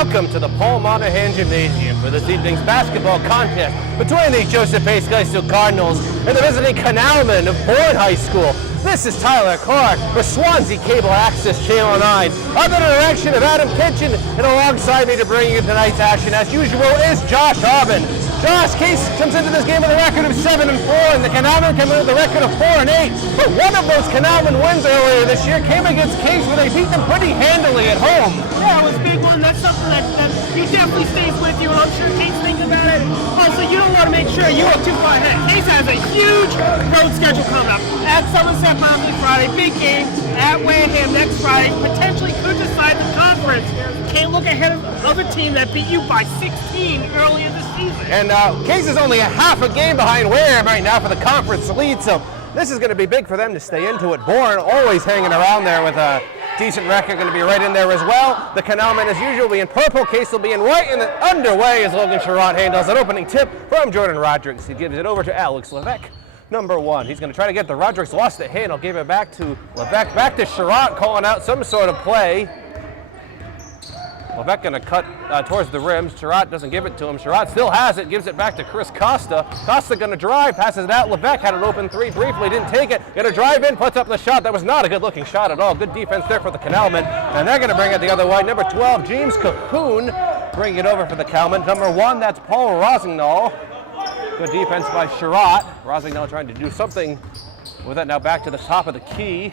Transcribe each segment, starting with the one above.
Welcome to the Paul Monahan Gymnasium for this evening's basketball contest between the Case High School Cardinals and the visiting Canalmen of Bourne High School. This is Tyler Clark for Swansea Cable Access Channel 9. Under the direction of Adam Kitchen, and alongside me to bring you tonight's action, as usual, is Josh Aubin. Josh, Case comes into this game with a record of 7-4, and the Canalmen come in with a record of 4-8. But one of those Canalmen wins earlier this year came against Case, where they beat them pretty handily at home. Yeah, it was a big one. That's something that you definitely stays with you, and I'm sure Case thinks about it. Also, you don't want to make sure you are too far ahead. Case has a huge road schedule coming up. At Somerset Monday Friday, big game. At Wareham next Friday, potentially could decide the conference. Can't look ahead of a team that beat you by 16 earlier this season. And Case is only a half a game behind Wareham right now for the conference lead, so this is going to be big for them to stay into it. Bourne always hanging around there with a decent record, going to be right in there as well. The Canalmen, as usual, will be in purple. Case will be in white, and then underway as Logan Sherratt handles an opening tip from Jordan Rodrigues. He gives it over to Alex Levesque, number 1. He's going to try to get the Rodrigues, lost the handle, gave it back to Levesque, back to Sherratt, calling out some sort of play. Levesque going to cut towards the rim. Sherratt doesn't give it to him. Sherratt still has it, gives it back to Chris Costa. Costa going to drive, passes it out. Levesque had an open three briefly, didn't take it. Going to drive in, puts up the shot. That was not a good-looking shot at all. Good defense there for the Canalmen, and they're going to bring it the other way. Number 12, James Cahoon, bring it over for the Canalmen. Number 1, that's Paul Rosignol. Good defense by Sherratt. Rosignol trying to do something with it. Now back to the top of the key.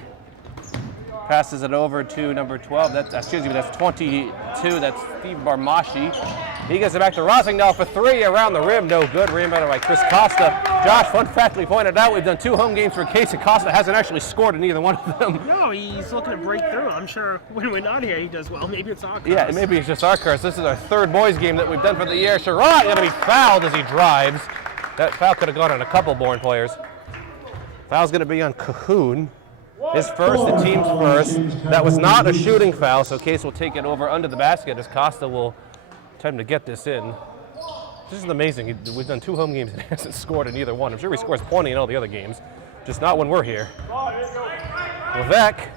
Passes it over to number 12. That's 22. That's Steve Barmashi. He gets it back to Rosignol for 3 around the rim. No good. Rebounded by Chris Costa. Josh, fun fact we pointed out, we've done 2 home games for Case, and Costa hasn't actually scored in either one of them. No, he's looking to break through. I'm sure when we're not here, he does well. Maybe it's our curse. Yeah, maybe it's just our curse. This is our 3rd boys game that we've done for the year. Sherratt going to be fouled as he drives. That foul could have gone on a couple Bourne players. Foul's going to be on Cahoon. His first, the team's first. That was not a shooting foul, so Case will take it over under the basket as Costa will attempt to get this in. This is amazing. We've done 2 home games and he hasn't scored in either one. I'm sure he scores plenty in all the other games, just not when we're here. Levesque,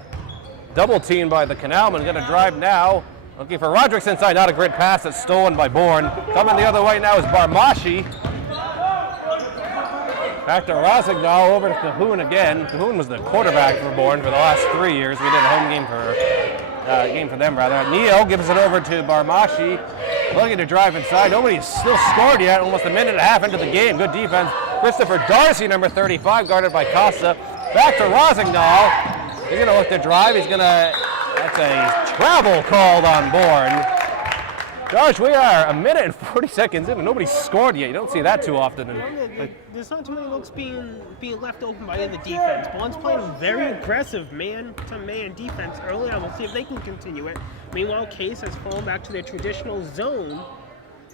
double teamed by the Canalmen, going to drive now. Looking for Rodrigues inside, not a great pass, that's stolen by Bourne. Coming the other way now is Barmashi. Back to Rosignol, over to Cahoon again. Cahoon was the quarterback for Bourne for the last 3 years. We did a home game for them, rather. Neal gives it over to Barmashi, looking to drive inside. Nobody's still scored yet, almost a minute and a half into the game. Good defense. Christopher Darcy, number 35, guarded by Costa. Back to Rosignol. He's going to look to drive. That's a travel called on Bourne. Josh, we are a minute and 40 seconds in and nobody's scored yet. You don't see that too often. There's not too many looks being left open by the defense. Bourne's playing very aggressive man-to-man defense early on. We'll see if they can continue it. Meanwhile, Case has fallen back to their traditional zone,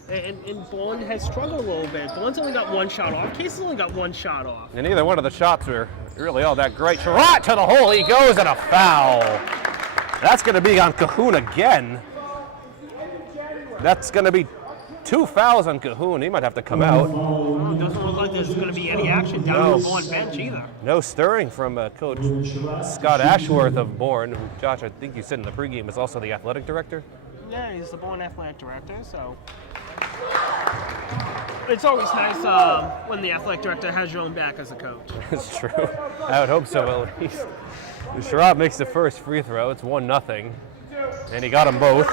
and Bourne has struggled a little bit. Bourne's only got 1 shot off. Case has only got 1 shot off. And neither one of the shots were really all that great. Sherratt to the hole. He goes, and a foul. That's going to be on Cahoon again. That's going to be 2 fouls on Cahoon. He might have to come out. Oh, it doesn't look like there's going to be any action down on the Bourne bench either. No stirring from Coach Scott Ashworth of Bourne, who, Josh, I think you said in the pregame, is also the athletic director. Yeah, he's the Bourne athletic director, so it's always nice when the athletic director has your own back as a coach. It's true. I would hope so, at least. Sherratt makes the first free throw. It's 1-0, and he got them both.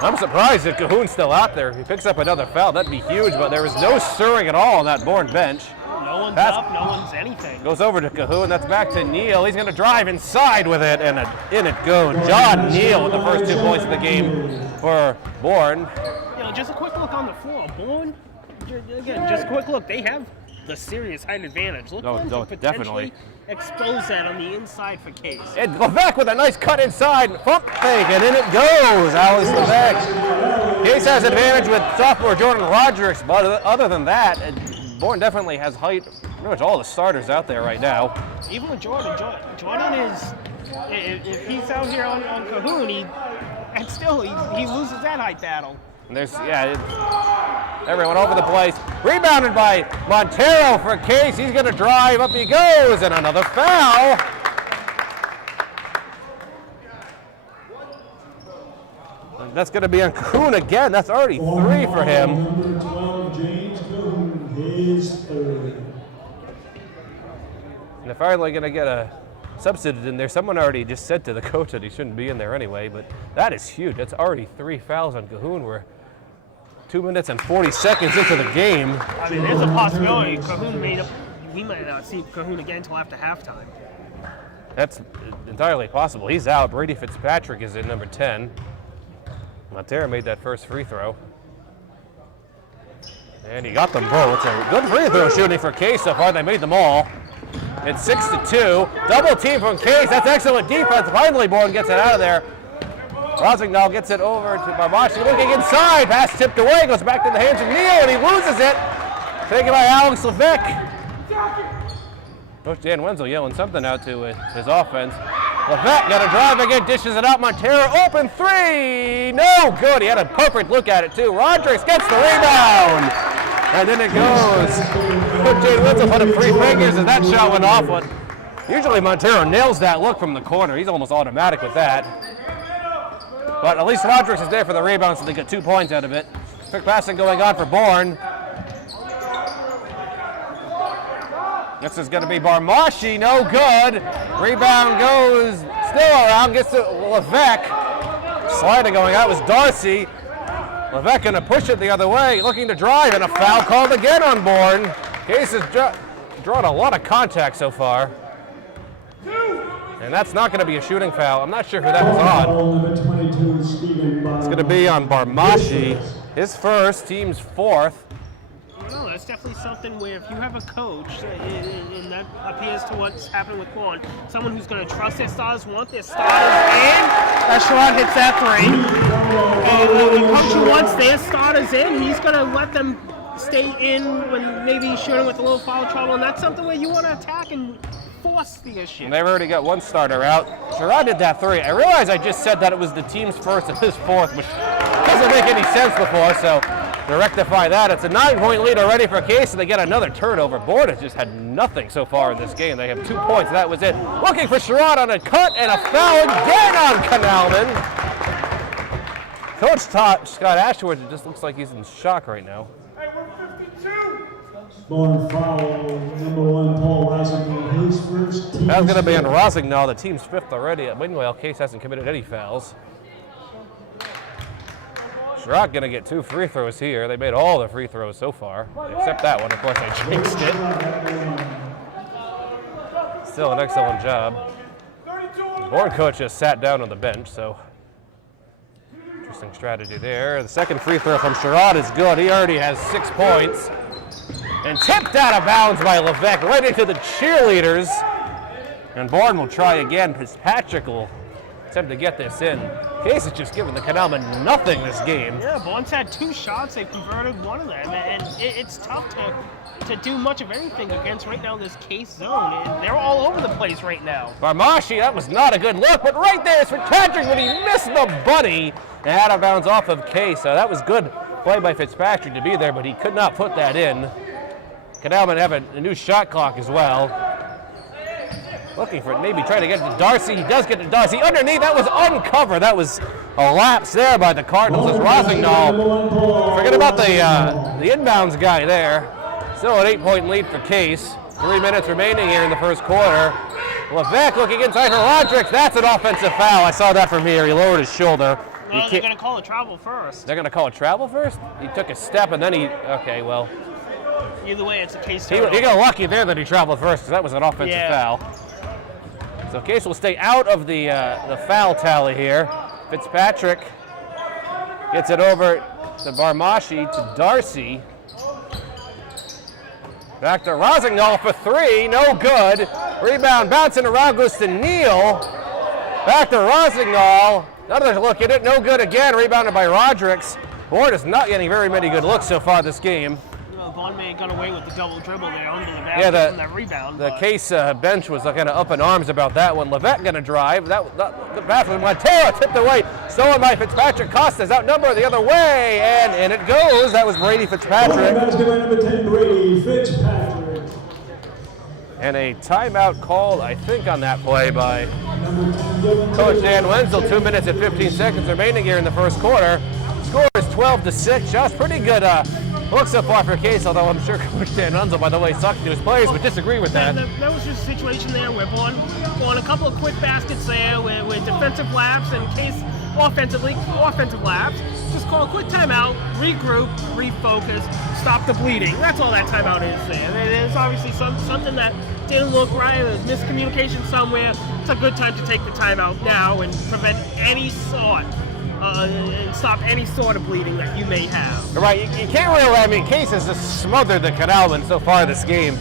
I'm surprised that Cahoon's still out there. If he picks up another foul, that'd be huge, but there was no stirring at all on that Bourne bench. No one's up, no one's anything. Goes over to Cahoon, that's back to Neal. He's going to drive inside with it, and in it goes. John Neal with the first 2 points of the game for Bourne. Just a quick look on the floor. Bourne, again, just a quick look. They have the serious height advantage. Look for them to potentially expose that on the inside for Case. And Levesque with a nice cut inside, pump fake, and in it goes, Alex Levesque. Case has advantage with sophomore Jordan Rodrigues, but other than that, Bourne definitely has height. Pretty much all the starters out there right now. Even with Jordan is, if he's out here on Cahoon, he loses that height battle. And there's, everyone over the place. Rebounded by Montero for Case. He's going to drive. Up he goes. And another foul. That's going to be on Cahoon again. That's already 3 for him. Number 12, James Cahoon, his 3rd. And they're finally going to get a substitute in there. Someone already just said to the coach that he shouldn't be in there anyway, but that is huge. That's already 3 fouls on Cahoon. We're 2 minutes and 40 seconds into the game. I mean, there's a possibility we might not see Cahoon again until after halftime. That's entirely possible. He's out. Brady Fitzpatrick is in, number 10. Montero made that first free throw. And he got them both. It's a good free throw shooting for Case so far. They made them all. It's 6-2. Double team from Case. That's excellent defense. Finally, Bourne gets it out of there. Rosignol gets it over to Barmashi. Looking inside. Pass tipped away. Goes back to the hands of Neal, and he loses it. Taken by Alex Levesque. Coach Dan Wenzel yelling something out to his offense. Levesque got a drive again, dishes it out. Montero, open 3. No good. He had a perfect look at it, too. Rodriguez gets the rebound. And then it goes. Coach Dan Wenzel put up 3 fingers, and that shot went off. But usually Montero nails that look from the corner. He's almost automatic with that. But at least Rodriguez is there for the rebound, so they get 2 points out of it. Quick passing going on for Bourne. This is going to be Barmashi, no good. Rebound goes still around, gets to Levesque. Sliding going out was Darcy. Levesque going to push it the other way, looking to drive, and a foul called again on Bourne. Case has drawn a lot of contact so far. And that's not going to be a shooting foul. I'm not sure who that was on. It's going to be on Barmashi. His first, team's 4th. No, that's definitely something where if you have a coach, and that appears to what's happened with Bourne, someone who's going to trust their starters, want their starters in, that shot hits that 3. And the coach who wants their starters in, he's going to let them stay in when maybe he's shooting with a little foul trouble, and that's something where you want to attack and force the issue. And they've already got 1 starter out. Sherrod did that 3. I realize I just said that it was the team's first and his 4th, which doesn't make any sense before, so to rectify that, it's a 9-point lead already for Case, and they get another turnover. Bourne has just had nothing so far in this game. They have 2 points, that was it. Looking for Sherrod on a cut, and a foul again on Canalman. Coach Scott Ashworth, it just looks like he's in shock right now. Bourne foul, number 1, Paul Rosignol, his first. That's going to be on Rosignol, the team's 5th already. Meanwhile, Case hasn't committed any fouls. Sherrod going to get 2 free throws here. They made all the free throws so far, except that one. Of course, I jinxed it. Still an excellent job. The Bourne coach just sat down on the bench, so interesting strategy there. The second free throw from Sherrod is good. He already has 6 points. And tipped out of bounds by Levesque, right into the cheerleaders. And Bourne will try again. Fitzpatrick will attempt to get this in. Case is just giving the Canalmen nothing this game. Yeah, Bourne's had 2 shots. They've converted 1 of them. And it's tough to do much of anything against right now this Case zone. They're all over the place right now. Barmashi, that was not a good look, but right there is Fitzpatrick, but he missed the bunny. And out of bounds off of Case. So that was good play by Fitzpatrick to be there, but he could not put that in. Canalmen have a new shot clock as well. Looking for it, maybe trying to get it to Darcy. He does get to Darcy. Underneath, that was uncovered. That was a lapse there by the Cardinals. It's Rosignol. Forget about the inbounds guy there. Still an 8-point lead for Case. 3 minutes remaining here in the first quarter. Levesque looking inside for Rodriguez. That's an offensive foul. I saw that from here. He lowered his shoulder. Well, they're going to call a travel first. They're going to call a travel first? He took a step and then he, okay, well. Either way, it's a Case He got lucky there that he traveled first because that was an offensive foul. So Case will stay out of the foul tally here. Fitzpatrick gets it over to Barmashi, to Darcy. Back to Rosignol for 3, no good. Rebound bouncing around goes to Neal. Back to Rosignol. Another look at it, no good again. Rebounded by Rodriguez. Bourne is not getting very many good looks so far this game. Vaughn may have got away with the double dribble there under the basket from that rebound. The Case bench was kind of up in arms about that one. Levesque going to drive. The pass was Montero tipped away. Stolen by Fitzpatrick. Costa's outnumbered the other way, and in it goes. That was Brady Fitzpatrick. Basket number 10, Brady Fitzpatrick. And a timeout called, I think, on that play by Coach Dan Wenzel. 2 minutes and 15 seconds remaining here in the first quarter. Score is 12-6. Josh, pretty good look so far for Case, although I'm sure Coach Dan Wenzel, by the way, sucked to his players, would disagree with that. That was just a situation there where Bourne a couple of quick baskets there with defensive laps and Case offensive laps. Just call a quick timeout, regroup, refocus, stop the bleeding. That's all that timeout is there. There's obviously something that didn't look right. There's miscommunication somewhere. It's a good time to take the timeout now and prevent any sort and stop any sort of bleeding that you may have. Right, you can't really, I mean, Case has just smothered the Canalman so far this game.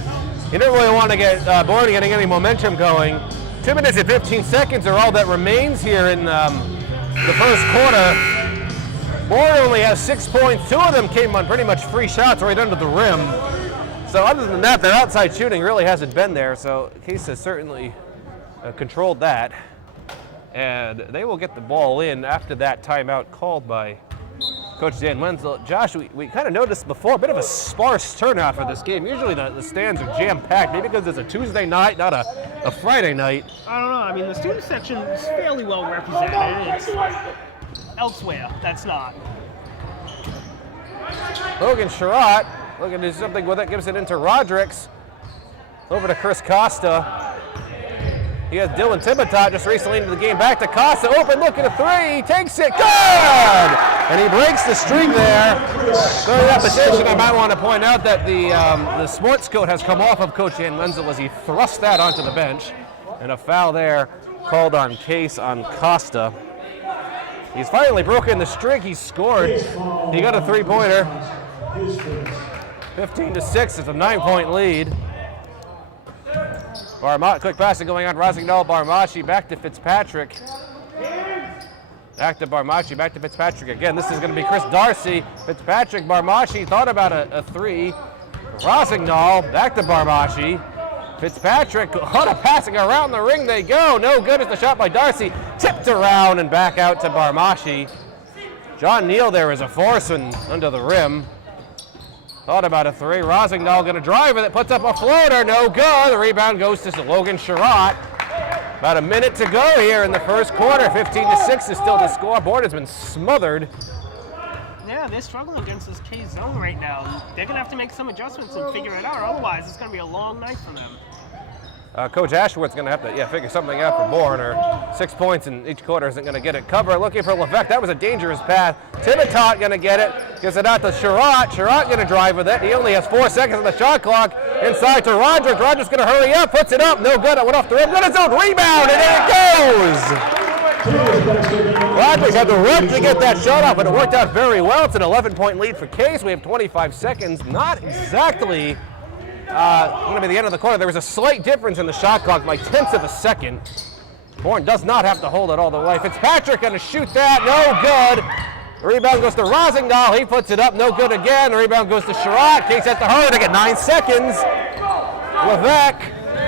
You don't really want to get Bourne getting any momentum going. 2 minutes and 15 seconds are all that remains here in the first quarter. Bourne only has 6 points. 2 of them came on pretty much free shots right under the rim. So other than that, their outside shooting really hasn't been there. So Case has certainly controlled that. And they will get the ball in after that timeout called by Coach Dan Wenzel. Josh, we kind of noticed before, a bit of a sparse turnout for this game. Usually the stands are jam-packed, maybe because it's a Tuesday night, not a Friday night. I don't know. I mean, the student section is fairly well represented. It's elsewhere that's not. Logan Sherratt looking to do something with it, gives it into Rodrigues. Over to Chris Costa. He has Dylan Timotot just recently into the game. Back to Costa, open look at a three, he takes it, good! And he breaks the streak there. So in that position, I might want to point out that the sports coat has come off of Coach Dan Wenzel as he thrust that onto the bench. And a foul there called on Case on Costa. He's finally broken the streak, he's scored. He got a three-pointer. 15-6, it's a 9-point lead. Quick passing going on. Rosignol, Barmachi, back to Fitzpatrick. Back to Barmachi, back to Fitzpatrick again. This is going to be Chris Darcy. Fitzpatrick, Barmachi thought about a three. Rosignol, back to Barmachi. Fitzpatrick, a lot of passing around the ring they go. No good as the shot by Darcy. Tipped around and back out to Barmachi. John Neal there is a force and under the rim. Thought about a three. Rosignol going to drive with it, puts up a floater, no good. The rebound goes to Logan Sherratt. About a minute to go here in the first quarter. 15-6 is still the score. Bourne has been smothered. Yeah, they're struggling against this Case zone right now. They're going to have to make some adjustments and figure it out. Otherwise, it's going to be a long night for them. Coach Ashworth's going to have to figure something out for Bourne, or 6 points in each quarter isn't going to get it covered. Looking for Levesque. That was a dangerous pass. Timotot going to get it. Gives it out to Sherratt. Sherratt going to drive with it. He only has 4 seconds on the shot clock. Inside to Roderick. Roderick's going to hurry up. Puts it up. No good. It went off the rim. Got his own rebound, and there it goes. Roderick had to run to get that shot off, but it worked out very well. It's an 11-point lead for Case. We have 25 seconds. Not exactly going to be the end of the quarter. There was a slight difference in the shot clock by 1/10 of a second. Bourne does not have to hold it all the way. Fitzpatrick going to shoot that. No good. The rebound goes to Rosignol. He puts it up. No good again. The rebound goes to Sherratt. Case has to hurry to get 9 seconds. Levesque,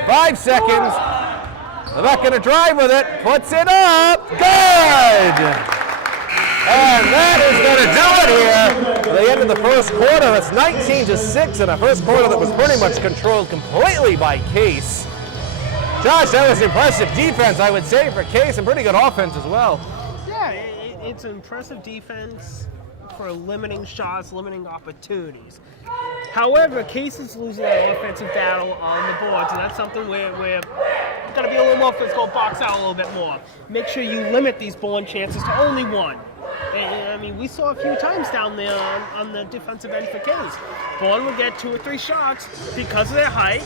5 seconds. Levesque going to drive with it. Puts it up. Good. And that is going to do it here. At the end of the first quarter, it's 19-6 in a first quarter that was pretty much controlled completely by Case. Josh, that was impressive defense, I would say, for Case, and pretty good offense as well. Yeah, it's an impressive defense for limiting shots, limiting opportunities. However, Case is losing that offensive battle on the boards, and that's something where got to be a little more physical, box out a little bit more. Make sure you limit these Bourne chances to only one. And, I mean, we saw a few times down there on the defensive end for Case. Bourne would get 2 or 3 shots because of their height.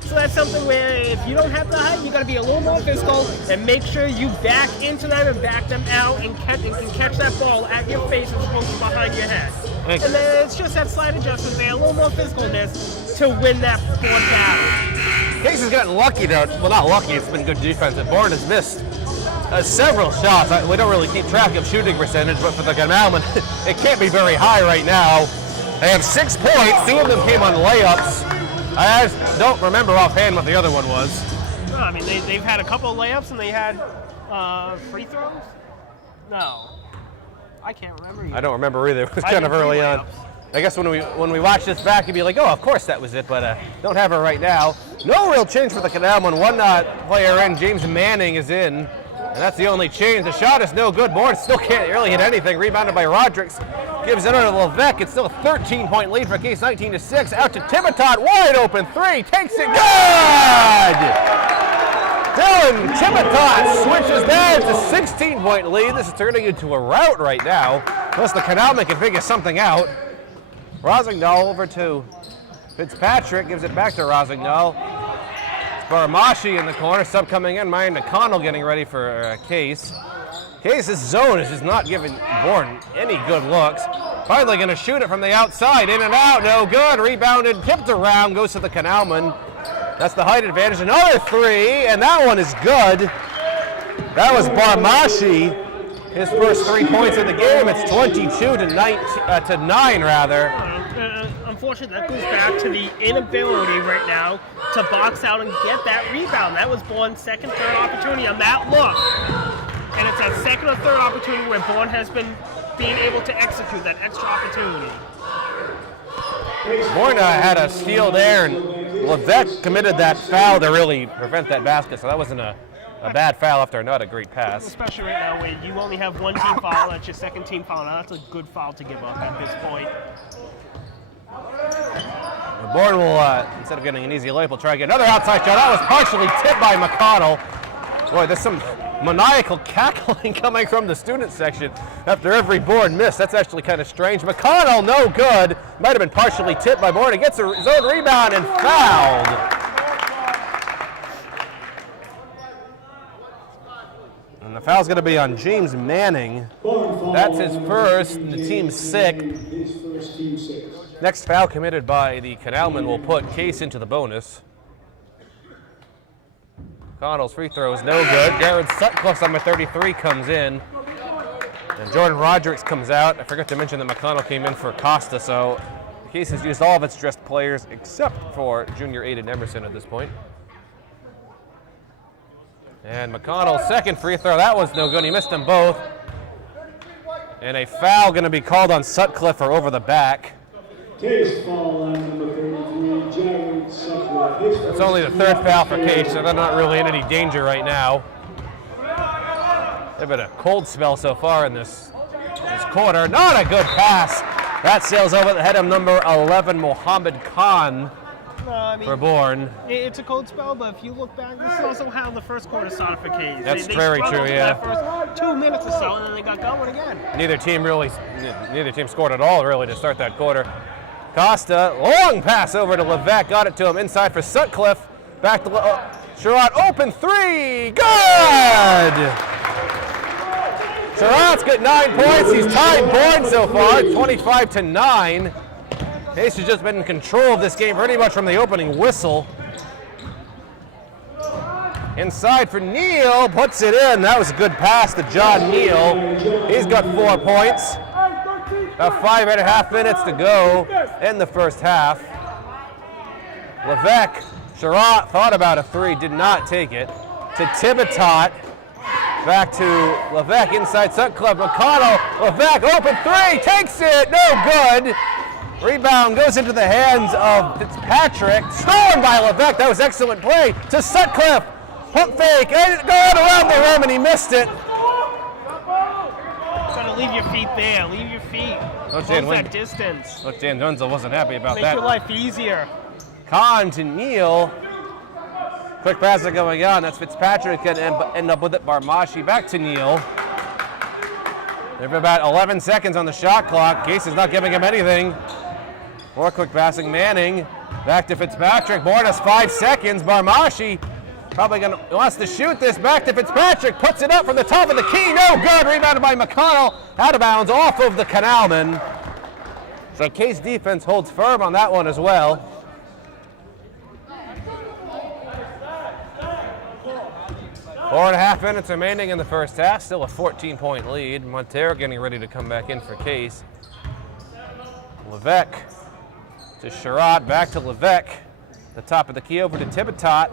So that's something where if you don't have the height, you got to be a little more physical and make sure you back into them and back them out and can catch that ball at your face as opposed to behind your head. And then it's just that slight adjustment there, a little more physicalness to win that Bourne battle. Case has gotten lucky though. Well, not lucky, it's been good defense. And Bourne has missed several shots. We don't really keep track of shooting percentage, but for the Canalman, it can't be very high right now. They have 6 points. 2 of them came on layups. I don't remember offhand what the other one was. No, I mean, they've had a couple of layups and they had free throws? No. I can't remember either. I don't remember either. It was kind of early on. I guess when we watch this back, you'd be like, oh, of course that was it, but don't have it right now. No real change for the Canalman. One player in, James Manning is in, and that's the only change. The shot is no good. Bourne still can't really hit anything. Rebounded by Rodricks. Gives it over to Levesque. It's still a 13-point lead for Case, 19-6. Out to Tivitot, wide open three, takes it, good! Dylan Tivitot switches that. It's a 16-point lead. This is turning into a rout right now, unless the Canalman can figure something out. Rosignol over to Fitzpatrick, gives it back to Rosignol. It's Baramashi in the corner, sub coming in. Ryan McConnell getting ready for Case. Case's zone is just not giving Bourne any good looks. Finally going to shoot it from the outside, in and out, no good. Rebounded, tipped around, goes to the Canalman. That's the height advantage. Another three, and that one is good. That was Baramashi. His first 3 points of the game. It's 22 to 9 rather. Unfortunately, that goes back to the inability right now to box out and get that rebound. That was Bourne's second, third opportunity on that look. And it's that second or third opportunity where Bourne has been being able to execute that extra opportunity. Bourne had a steal there, and Levesque committed that foul to really prevent that basket, so that wasn't a bad foul after not a great pass. Especially right now where you only have one team foul, that's your second team foul. Now that's a good foul to give up at this point. Bourne will, instead of getting an easy layup, will try to get another outside shot. That was partially tipped by McConnell. Boy, there's some maniacal cackling coming from the student section after every Bourne miss. That's actually kind of strange. McConnell, no good. Might have been partially tipped by Bourne. He gets a zone rebound and fouled. And the foul's going to be on James Manning. That's his first, and the team's sick. Next foul committed by the Canalman will put Case into the bonus. Connell's free throw is no good. Jared Sutcliffe, number 33, comes in. And Jordan Rodricks comes out. I forgot to mention that McConnell came in for Costa, so Case has used all of its dressed players except for junior Aiden Emerson at this point. And McConnell's second free throw, that was no good. He missed them both. And a foul going to be called on Sutcliffe for over the back. Case foul on number 33, Jared Sutcliffe. It's only the third foul for Case, so they're not really in any danger right now. They've been a cold spell so far in this quarter. Not a good pass. That sails over the head of number 11, Mohammed Khan, for Bourne. It's a cold spell, but if you look back, this is also how the first quarter started for Case. That's very true, yeah. That first 2 minutes or so, and then they got going again. Neither team scored at all, really, to start that quarter. Costa, long pass over to Levesque, got it to him inside for Sutcliffe. Back to Sherrod, open three, good! Sherrod's got 9 points. He's tied Bourne so far, 25 to 9. Case has just been in control of this game pretty much from the opening whistle. Inside for Neal, puts it in. That was a good pass to John Neal. He's got 4 points. About 5.5 minutes to go in the first half. Levesque, Sherrod thought about a three, did not take it. To Tivitot, back to Levesque inside Sutcliffe. McConnell, Levesque, open three, takes it, no good. Rebound goes into the hands of Fitzpatrick. Stolen by Levesque, that was excellent play. To Sutcliffe, pump fake, and going around the rim, and he missed it. Gotta leave your feet there, leave your feet. Close that distance. Look, Dan Dunzel wasn't happy about that. Make your life easier. Khan to Neal. Quick pass going on. That's Fitzpatrick going to end up with it. Barmashi back to Neal. They have about 11 seconds on the shot clock. Case is not giving him anything. More quick passing. Manning back to Fitzpatrick. Bourne has 5 seconds. Barmashi probably wants to shoot this. Back to Fitzpatrick. Puts it up from the top of the key. No good. Rebounded by McConnell. Out of bounds off of the Canalman. So Case defense holds firm on that one as well. 4.5 minutes remaining in the first half. Still a 14-point lead. Montero getting ready to come back in for Case. Levesque to Sherrod. Back to Levesque. The top of the key over to Tivitot.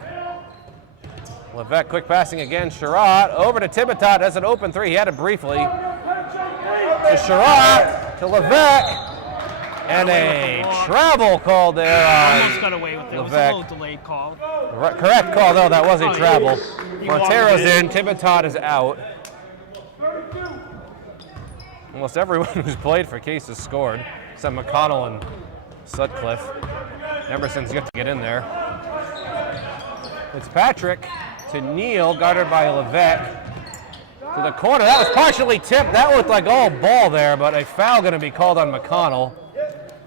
Levesque quick passing again. Sherrod over to Tivitot. Has an open three. He had it briefly. To Sherrod. To Levesque. And a travel call there Almost on got away with it. It was a Levesque. little delayed call. Correct call, though. That was a Oh, yeah. travel. He Montero's walked in. Tivitot is out. Almost everyone who's played for Case has scored, except McConnell and Sutcliffe. Emerson's yet to get in there. It's Patrick to Neal, guarded by Levesque. To the corner. That was partially tipped. That looked like all ball there, but a foul going to be called on McConnell.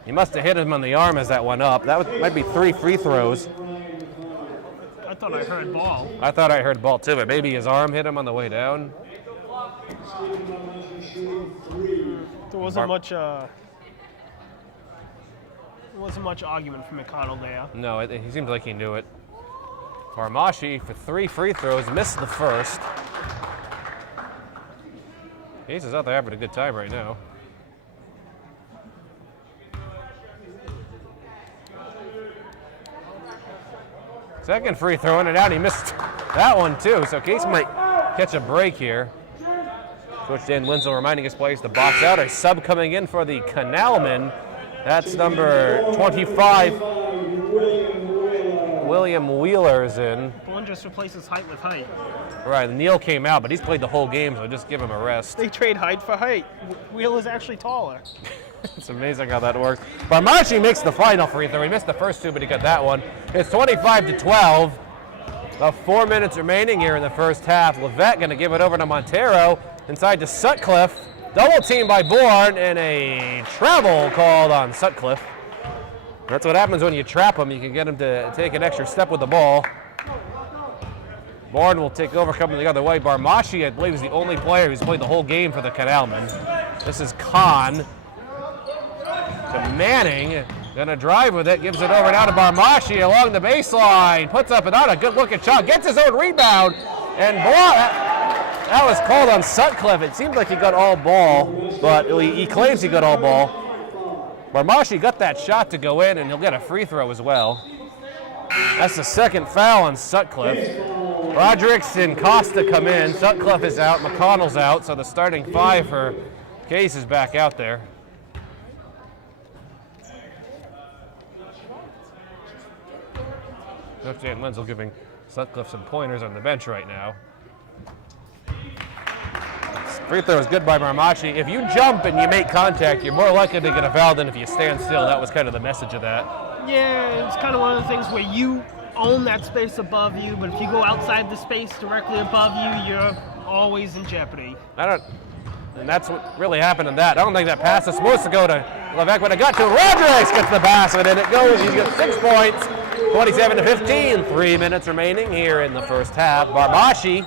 He must have hit him on the arm as that went up. Might be 3 free throws. I thought I heard ball. I thought I heard ball too, but maybe his arm hit him on the way down. There wasn't much argument from McConnell there. No, he seems like he knew it. Barmashi for 3 free throws, missed the first. Case is out there having a good time right now. Second free throw in and out. He missed that one too, so Case might catch a break here. Coach Dan Winslow reminding his players to box out. A sub coming in for the Canalman. That's number 25. William Wheeler is in. Bourne just replaces height with height. Right, Neal came out, but he's played the whole game, so just give him a rest. They trade height for height. Wheeler's actually taller. It's amazing how that works. Barmashi makes the final free throw. He missed the first 2, but he got that one. It's 25-12. About 4 minutes remaining here in the first half. Levesque going to give it over to Montero. Inside to Sutcliffe. Double team by Bourne, and a travel called on Sutcliffe. That's what happens when you trap him. You can get him to take an extra step with the ball. Bourne will take over coming the other way. Barmashi, I believe, is the only player who's played the whole game for the Canalman. This is Kahn to Manning. Gonna drive with it, gives it over now to Barmashi along the baseline. Puts up another good-looking shot, gets his own rebound, and that was called on Sutcliffe. It seemed like he got all ball, but he claims he got all ball. Barmashi got that shot to go in, and he'll get a free throw as well. That's the second foul on Sutcliffe. Rodericks and Costa come in. Sutcliffe is out, McConnell's out, so the starting 5 for Case is back out there. Coach Dan Wenzel giving Sutcliffe some pointers on the bench right now. Free throw is good by Barmashi. If you jump and you make contact, you're more likely to get a foul than if you stand still. That was kind of the message of that. Yeah, it's kind of one of the things where you own that space above you, but if you go outside the space directly above you, you're always in jeopardy. And that's what really happened in that. I don't think that pass is supposed to go to Levesque, but it got to Rodericks, gets the basket, and it goes. He's got 6 points, 27-15. 3 minutes remaining here in the first half. Barmashi.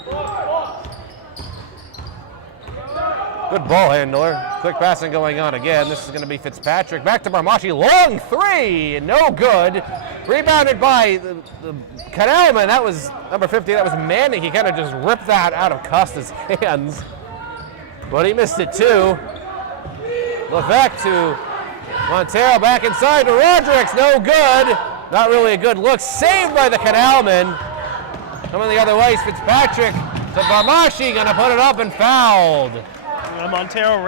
Good ball handler. Quick passing going on again. This is going to be Fitzpatrick. Back to Barmashi. Long 3. No good. Rebounded by the Canalman. That was number 50. That was Manning. He kind of just ripped that out of Costa's hands. But he missed it too. Levesque to Montero. Back inside to Rodericks. No good. Not really a good look. Saved by the Canalman. Coming the other way is Fitzpatrick to Barmashi. Going to put it up and fouled. Montero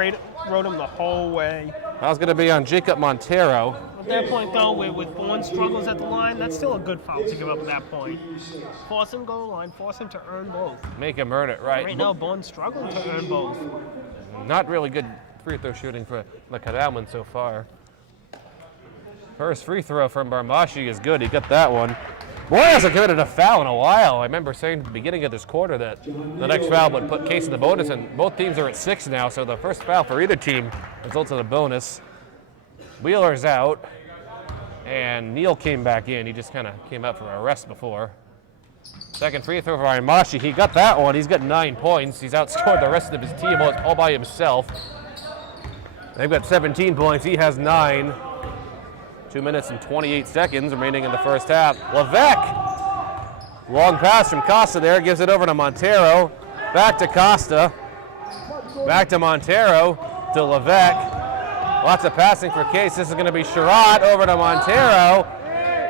rode him the whole way. That was going to be on Jacob Montero. At that point, though, with Bourne struggles at the line, that's still a good foul to give up at that point. Force him goal line, force him to earn both. Make him earn it, right. Right now, Bourne's struggling to earn both. Not really good free throw shooting for the Canalman so far. First free throw from Barmashi is good. He got that one. Bourne hasn't committed a foul in a while. I remember saying at the beginning of this quarter that the next foul would put Case in the bonus, and both teams are at 6 now, so the first foul for either team results in a bonus. Wheeler's out, and Neal came back in. He just kind of came out for a rest before. Second free throw for Barmashi. He got that one. He's got 9 points. He's outscored the rest of his team all by himself. They've got 17 points. He has 9. 2 minutes and 28 seconds remaining in the first half. Levesque. Long pass from Costa there. Gives it over to Montero. Back to Costa. Back to Montero. To Levesque. Lots of passing for Case. This is going to be Sherrod over to Montero.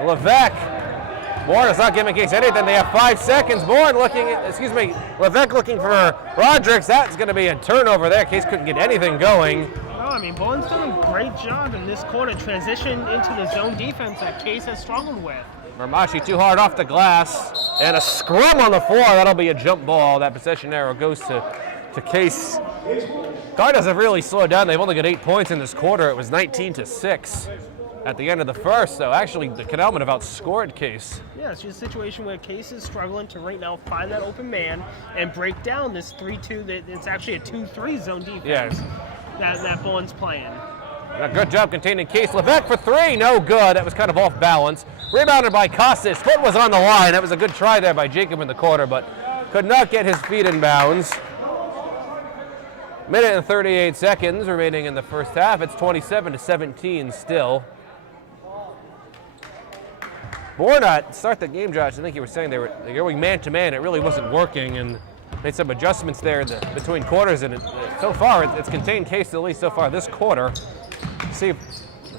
Levesque. Bourne is not giving Case anything. They have 5 seconds. Bourne Levesque looking for Rodericks. That's going to be a turnover there. Case couldn't get anything going. No, I mean, Bourne's done a great job in this quarter, transition into the zone defense that Case has struggled with. Barmashi too hard off the glass, and a scrum on the floor. That'll be a jump ball. That possession arrow goes to Case. Cardinals have really slowed down. They've only got 8 points in this quarter. It was 19-6 at the end of the first. So actually, the Canalmen have outscored Case. Yeah, it's just a situation where Case is struggling to right now find that open man and break down this 3-2. It's actually a 2-3 zone defense. Yes. That Bourne's playing. A good job containing Case. Levesque for 3, no good. That was kind of off balance. Rebounded by Costa. His foot was on the line. That was a good try there by Jacob in the quarter, but could not get his feet in bounds. Minute and 38 seconds remaining in the first half. It's 27-17 still. Bourne start the game, Josh. I think you were saying they were going man-to-man. It really wasn't working, and made some adjustments there between quarters, and so far it's contained Case at least so far this quarter. See if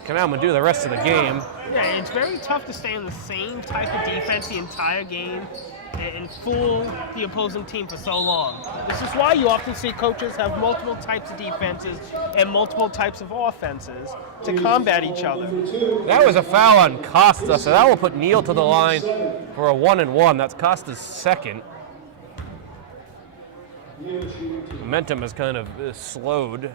Canalmen do the rest of the game. Yeah, it's very tough to stay in the same type of defense the entire game and fool the opposing team for so long. This is why you often see coaches have multiple types of defenses and multiple types of offenses to combat each other. That was a foul on Costa, so that will put Neal to the line for a 1-and-1. That's Costa's second. Momentum has kind of slowed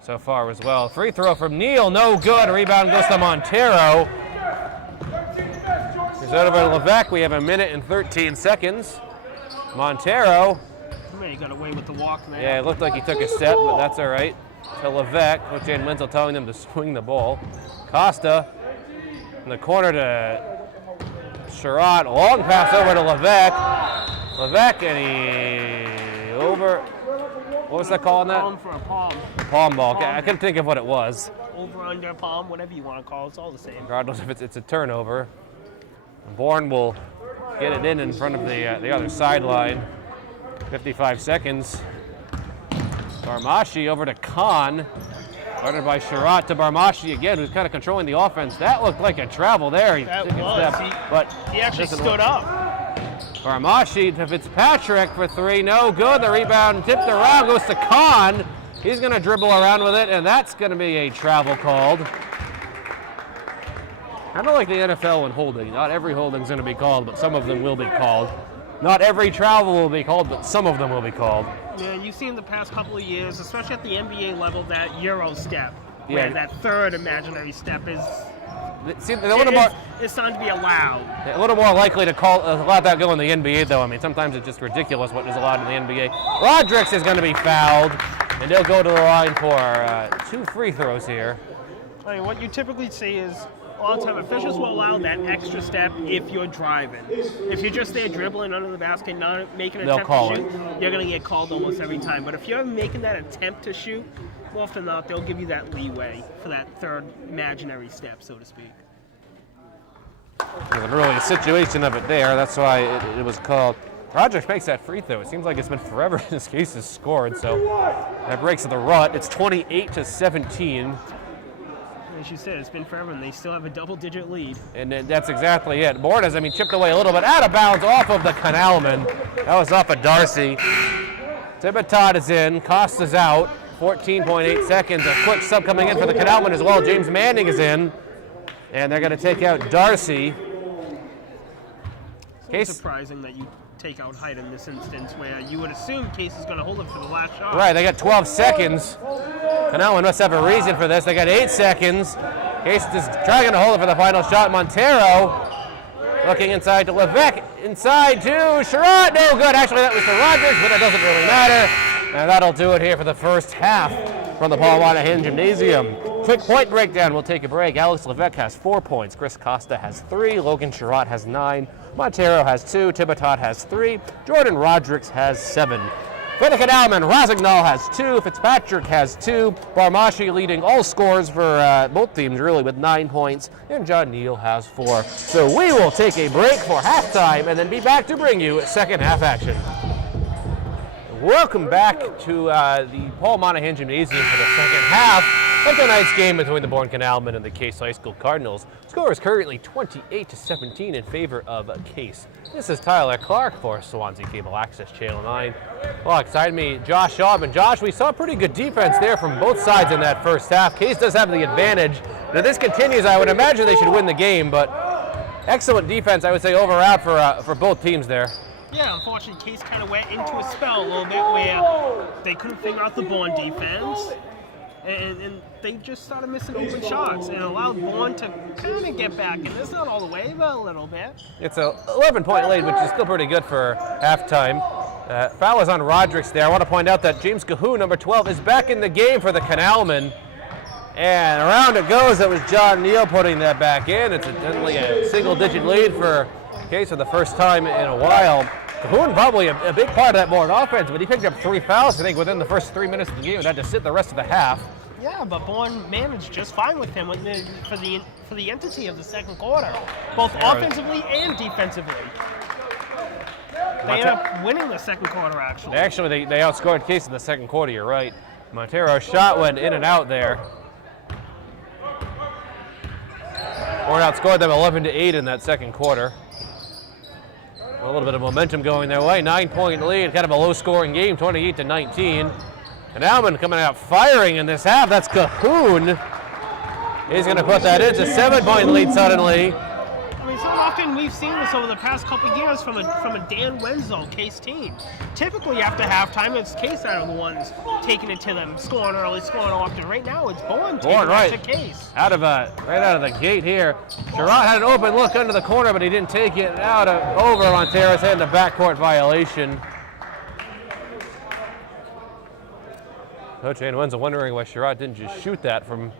so far as well. Free throw from Neal, no good. Rebound goes to Montero. He's over to Levesque. We have a minute and 13 seconds. Montero. He got away with the walk there. Yeah, it looked like he took a step, but that's all right. To Levesque. Coach Jan Menzel telling them to swing the ball. Costa in the corner to Sherrod. Long pass over to Levesque. Levesque, and he over. What was that calling that? Palm for a palm. Palm ball. I couldn't think of what it was. Over, under, palm, whatever you want to call it. It's all the same. Regardless if it's a turnover. Bourne will get it in front of the other sideline. 55 seconds. Barmashi over to Khan. Guarded by Sherrod to Barmashi again, who's kind of controlling the offense. That looked like a travel there. That was. But he actually stood up. Barmashi to Fitzpatrick for 3, no good. The rebound tipped around, goes to Khan. He's going to dribble around with it, and that's going to be a travel called. Kind of like the NFL when holding. Not every holding is going to be called, but some of them will be called. Not every travel will be called, but some of them will be called. Yeah, you've seen the past couple of years, especially at the NBA level, that Euro step, where that third imaginary step is. See, a little more. It's starting to be allowed. A little more likely to let that go in the NBA, though. I mean, sometimes it's just ridiculous what is allowed in the NBA. Rodrigues is going to be fouled, and they'll go to the line for 2 free throws here. I mean, what you typically see is all the time officials will allow that extra step if you're driving. If you're just there dribbling under the basket, not making an attempt to shoot, you're going to get called almost every time. But if you're making that attempt to shoot, more often than not, they'll give you that leeway for that third imaginary step, so to speak. There's really a situation of it there. That's why it was called. Rodrigues makes that free throw. It seems like it's been forever since Case has scored, so that breaks the rut. It's 28-17. As you said, it's been forever, and they still have a double-digit lead. And that's exactly it. Bourne has, chipped away a little bit out of bounds off of the Canalmen. That was off of Darcy. Thibodeau is in. Costa's out. 14.8 seconds. A quick sub coming in for the Canalmen as well. James Manning is in. And they're going to take out Darcy. It's surprising that you take out Hyde in this instance, where you would assume Case is going to hold him for the last shot. Right, they got 12 seconds. Canalmen must have a reason for this. They got 8 seconds. Case is trying to hold it for the final shot. Montero looking inside to Levesque. Inside to Sherrod. No good. Actually, that was to Rodrigues, but that doesn't really matter. And that'll do it here for the first half from the Paul Monahan Gymnasium. Quick point breakdown. We'll take a break. Alex Levesque has 4 points. Chris Costa has 3. Logan Sherrod has 9. Montero has 2. Thibodeau has 3. Jordan Rodrigues has 7. For the Canalmen, Rosignol has 2. Fitzpatrick has 2. Barmashi leading all scores for both teams, really, with 9 points. And John Neal has 4. So we will take a break for halftime and then be back to bring you second half action. Welcome back to the Paul Monahan Gymnasium for the second half. Of tonight's game between the Bourne Canalmen and the Case High School Cardinals. Score is currently 28-17 in favor of Case. This is Tyler Clark for Swansea Cable Access Channel 9. Alongside me, Josh Schaub. And Josh, we saw pretty good defense there from both sides in that first half. Case does have the advantage. If this continues, I would imagine they should win the game, but excellent defense, I would say, overall for both teams there. Yeah, unfortunately, Case kind of went into a spell a little bit where they couldn't figure out the Bourne defense, and they just started missing open shots and allowed Bourne to kind of get back in. It's not all the way, but a little bit. It's a 11-point lead, which is still pretty good for halftime. Foul is on Rodrigues there. I want to point out that James Cahoon, number 12, is back in the game for the Canalmen. And around it goes. It was John Neal putting that back in. It's definitely a single-digit lead for Case for the first time in a while. Cahoon probably a big part of that Bourne offense, but he picked up 3 fouls, I think, within the first 3 minutes of the game and had to sit the rest of the half. Yeah, but Bourne managed just fine with him for the entity of the second quarter, both offensively and defensively. They ended up winning the second quarter, actually. Actually, they outscored Case in the second quarter, you're right. Montero's shot went in and out there. Bourne outscored them 11-8 in that second quarter. A little bit of momentum going their way. 9-point lead, kind of a low-scoring game, 28-19. And Alman coming out firing in this half. That's Cahoon. He's going to put that in. It's a 7-point lead suddenly. I mean, so often we've seen this over the past couple of years from a Dan Wenzel Case team. Typically after halftime, it's Case that are the ones taking it to them, scoring early, scoring often. Right now, it's Bourne taking it to Case. Right out of the gate here. Sherrod had an open look under the corner, but he didn't take it out over Montero's head in the backcourt violation. Coach Dan Wenzel wondering why Sherrod didn't just shoot that from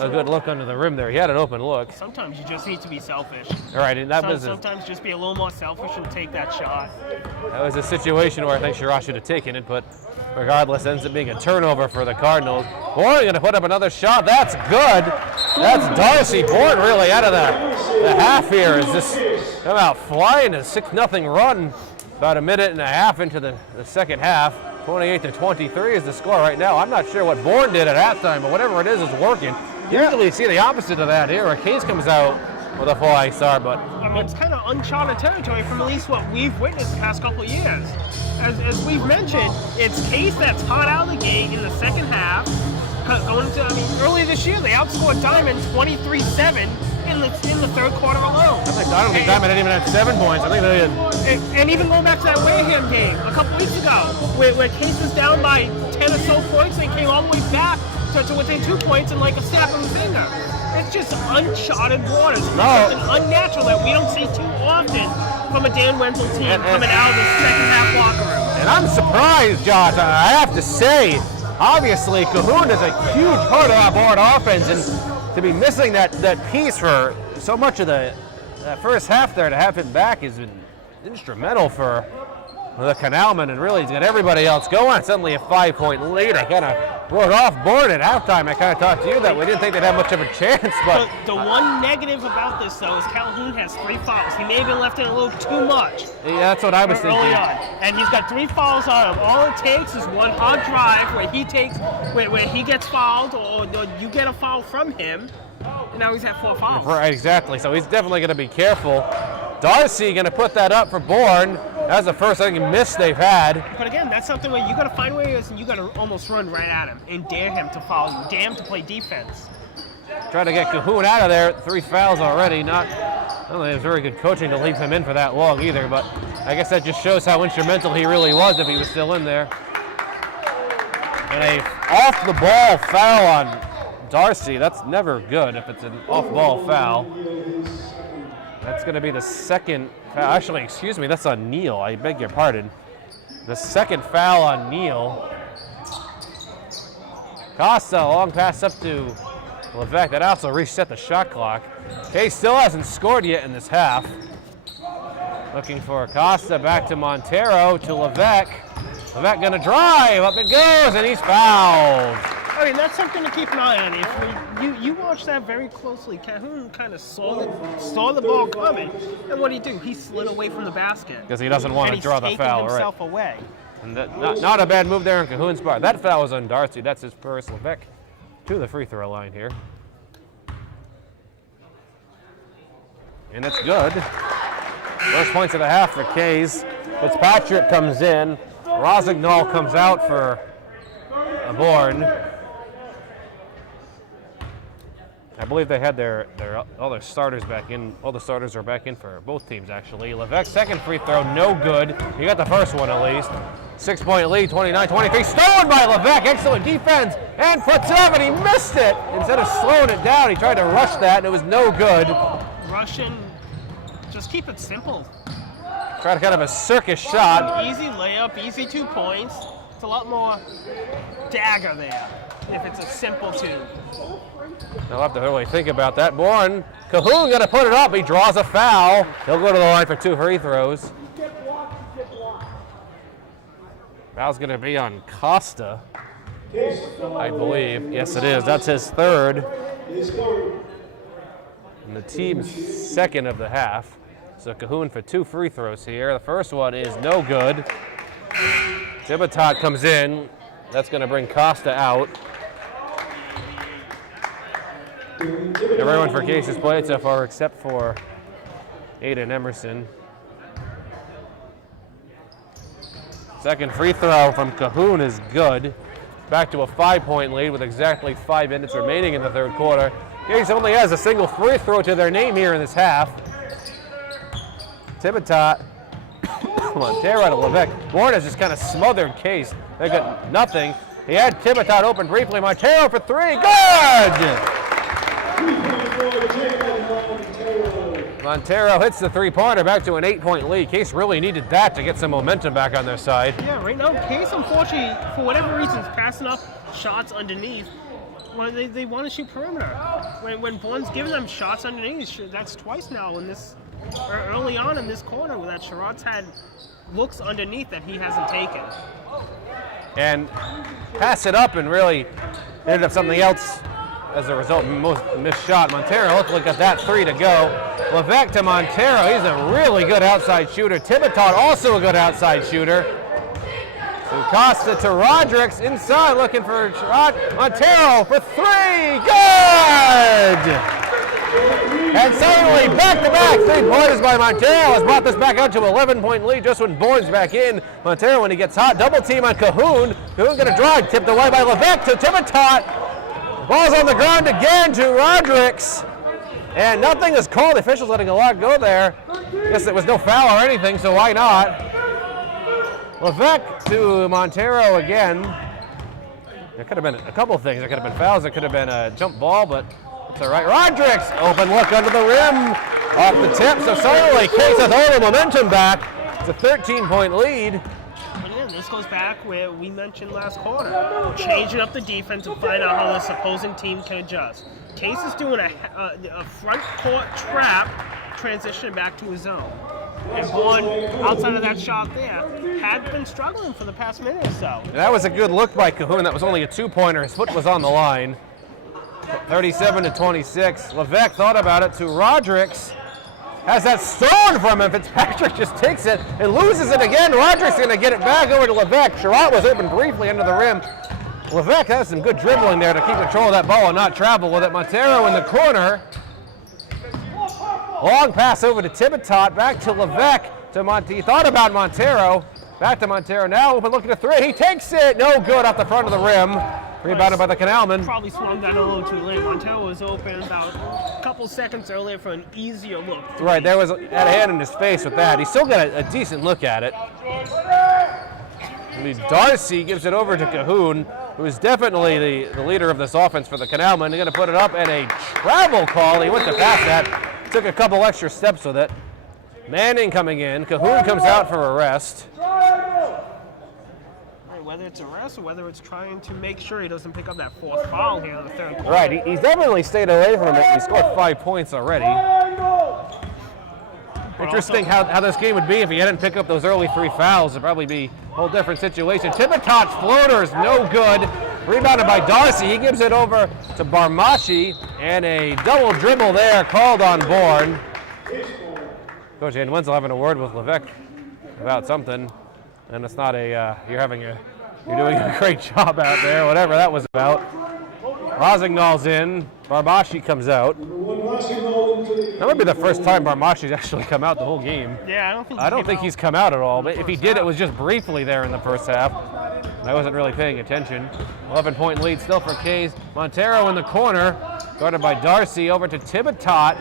a good look under the rim there. He had an open look. Sometimes you just need to be selfish. All right, and sometimes just be a little more selfish and take that shot. That was a situation where I think Sherrod should have taken it, but regardless, ends up being a turnover for the Cardinals. Bourne going to put up another shot. That's good. That's Darcy. Bourne really out of the half here. Is just come out flying a 6-0 run about a minute and a half into the second half. 28-23 is the score right now. I'm not sure what Bourne did at halftime, but whatever it is working. Usually see the opposite of that here, where Case comes out with a flying start, but I mean, it's kind of uncharted territory from at least what we've witnessed the past couple of years. As we've mentioned, it's Case that's hot out of the gate in the second half. Earlier this year, they outscored Diamond 23-7 in the third quarter alone. I don't think Diamond had even had 7 points. I think they did. And even going back to that Wareham game a couple weeks ago, where Case was down by 10 or so points and came all the way back to within 2 points in like a snap of a finger. It's just uncharted waters. It's something unnatural that we don't see too often from a Dan Wenzel team coming out of the second half locker room. And I'm surprised, Josh. I have to say, obviously, Cahoon is a huge part of our Bourne offense, and to be missing that piece for so much of that first half there, to have him back has been instrumental for the Canalmen, and really he's got everybody else going. Suddenly a 5-point lead. I kind of wrote off Bourne at halftime. I kind of talked to you that we didn't think they'd have much of a chance. But the one negative about this, though, is Calhoun has 3 fouls. He may have been left in a little too much. Yeah, that's what I was thinking. Early on. And he's got 3 fouls on him. All it takes is one hard drive where he gets fouled, or you get a foul from him, and now he's at 4 fouls. Right, exactly. So he's definitely going to be careful. Darcy going to put that up for Bourne. That's the first miss they've had. But again, that's something where you got to find ways and you got to almost run right at him and dare him to foul you, dare him to play defense. Trying to get Cahoon out of there. 3 fouls already. I don't think it was very good coaching to leave him in for that long either, but I guess that just shows how instrumental he really was if he was still in there. And a off-the-ball foul on Darcy. That's never good if it's an off-ball foul. That's going to be the second foul. Actually, excuse me, that's on Neal. I beg your pardon. The second foul on Neal. Costa, long pass up to Levesque. That also reset the shot clock. Case still hasn't scored yet in this half. Looking for Costa, back to Montero, to Levesque. Levesque going to drive. Up it goes, and he's fouled. I mean, that's something to keep an eye on. If you watch that very closely, Calhoun kind of saw the ball coming, and what did he do? He slid away from the basket because he doesn't want to draw the foul, right? Himself away. And not a bad move there on Cahoon's part. That foul was on Darcy. That's his first. Levesque to the free throw line here. And it's good. First points of the half for Case. Fitzpatrick comes in. Rosignol comes out for Bourne. I believe they had all their starters back in. All the starters are back in for both teams, actually. Levesque's second free throw, no good. He got the first one at least. 6-point lead, 29-23. Stolen by Levesque. Excellent defense. And puts up, and he missed it. Instead of slowing it down, he tried to rush that, and it was no good. Russian, just keep it simple. Tried kind of a circus shot. Easy layup, easy 2 points. It's a lot more dagger there if it's a simple 2. I'll have to really think about that. Bourne, Cahoon gonna put it up. He draws a foul. He'll go to the line for 2 free throws. Foul's gonna be on Costa, I believe. Yes, it is. That's his third. And the team's second of the half. So Cahoon for 2 free throws here. The first one is no good. Thibodeau comes in. That's gonna bring Costa out. Everyone for Case has played so far except for Aiden Emerson. Second free throw from Cahoon is good. Back to a 5-point lead with exactly 5 minutes remaining in the third quarter. Case only has a single free throw to their name here in this half. Thibodeau, Montero to Levesque. Bourne has just kind of smothered Case. They got nothing. He had Thibodeau open briefly. Montero for 3. Good! Montero hits the 3-pointer, back to an 8-point lead. Case really needed that to get some momentum back on their side. Yeah, right now Case, unfortunately, for whatever reason, is passing up shots underneath. When they want to shoot perimeter. When Bourne's giving them shots underneath, that's twice now in this, or early on in this quarter, where that Sherrod's had looks underneath that he hasn't taken. And pass it up and really ended up something else as a result. Most missed shot. Montero looked like at that 3 to go. Levesque to Montero. He's a really good outside shooter. Thibodeau also a good outside shooter. So Costa to Rodrigues inside looking for Sherrod. Montero for 3. Good! And suddenly back-to-back 3-pointers by Montero has brought this back out to 11-point lead just when Bourne's back in. Montero, when he gets hot, double team on Cahoon. Cahoon going to drive, tipped away by Levesque to Thibodeau. Ball's on the ground again to Rodrigues. And nothing is called. The officials letting a lot go there. Guess there was no foul or anything, so why not? Levesque to Montero again. There could have been a couple of things. There could have been fouls. There could have been a jump ball, but it's all right. Rodrigues, open look under the rim. Off the tip, so suddenly Case has all the momentum back. It's a 13-point lead. Again, this goes back where we mentioned last quarter. Changing up the defense to find out how this opposing team can adjust. Case is doing a front court trap, transition back to his zone. And Bourne, outside of that shot there, had been struggling for the past minute or so. And that was a good look by Cahoon. That was only a 2-pointer. His foot was on the line. 37-26. Levesque thought about it to Rodrigues. Has that stolen from him. Fitzpatrick just takes it and loses it again. Rodrigues going to get it back over to Levesque. Sherrod was open briefly under the rim. Levesque has some good dribbling there to keep control of that ball and not travel with it. Montero in the corner. Long pass over to Thibodeau, back to Levesque. He thought about Montero. Back to Montero now, open looking at 3. He takes it. No good off the front of the rim. Rebounded by the Canalman. Probably swung that a little too late. Montero was open about a couple seconds earlier for an easier look. Right, there was had a hand in his face with that. He still got a decent look at it. Darcy gives it over to Cahoon, who is definitely the leader of this offense for the Canalman. They're going to put it up, and a travel call. He went to pass that. Took a couple extra steps with it. Manning coming in. Cahoon comes out for a rest. Whether it's a rest or whether it's trying to make sure he doesn't pick up that 4th foul here in the third quarter. Right, he's definitely stayed away from it. He scored 5 points already. Interesting how this game would be if he hadn't picked up those early 3 fouls. It'd probably be a whole different situation. Thibodeau's floater is no good. Rebounded by Darcy. He gives it over to Barmachi, and a double dribble there called on Bourne. Coach Aiden Wenzel having a word with Levesque about something, and it's not you're doing a great job out there, whatever that was about. Rosignol's in. Barmashi comes out. That might be the first time Barmashi's actually come out the whole game. Yeah, I don't think he's come out at all. But if he did, it was just briefly there in the first half. I wasn't really paying attention. 11-point lead still for Case. Montero in the corner, guarded by Darcy. Over to Thibotot,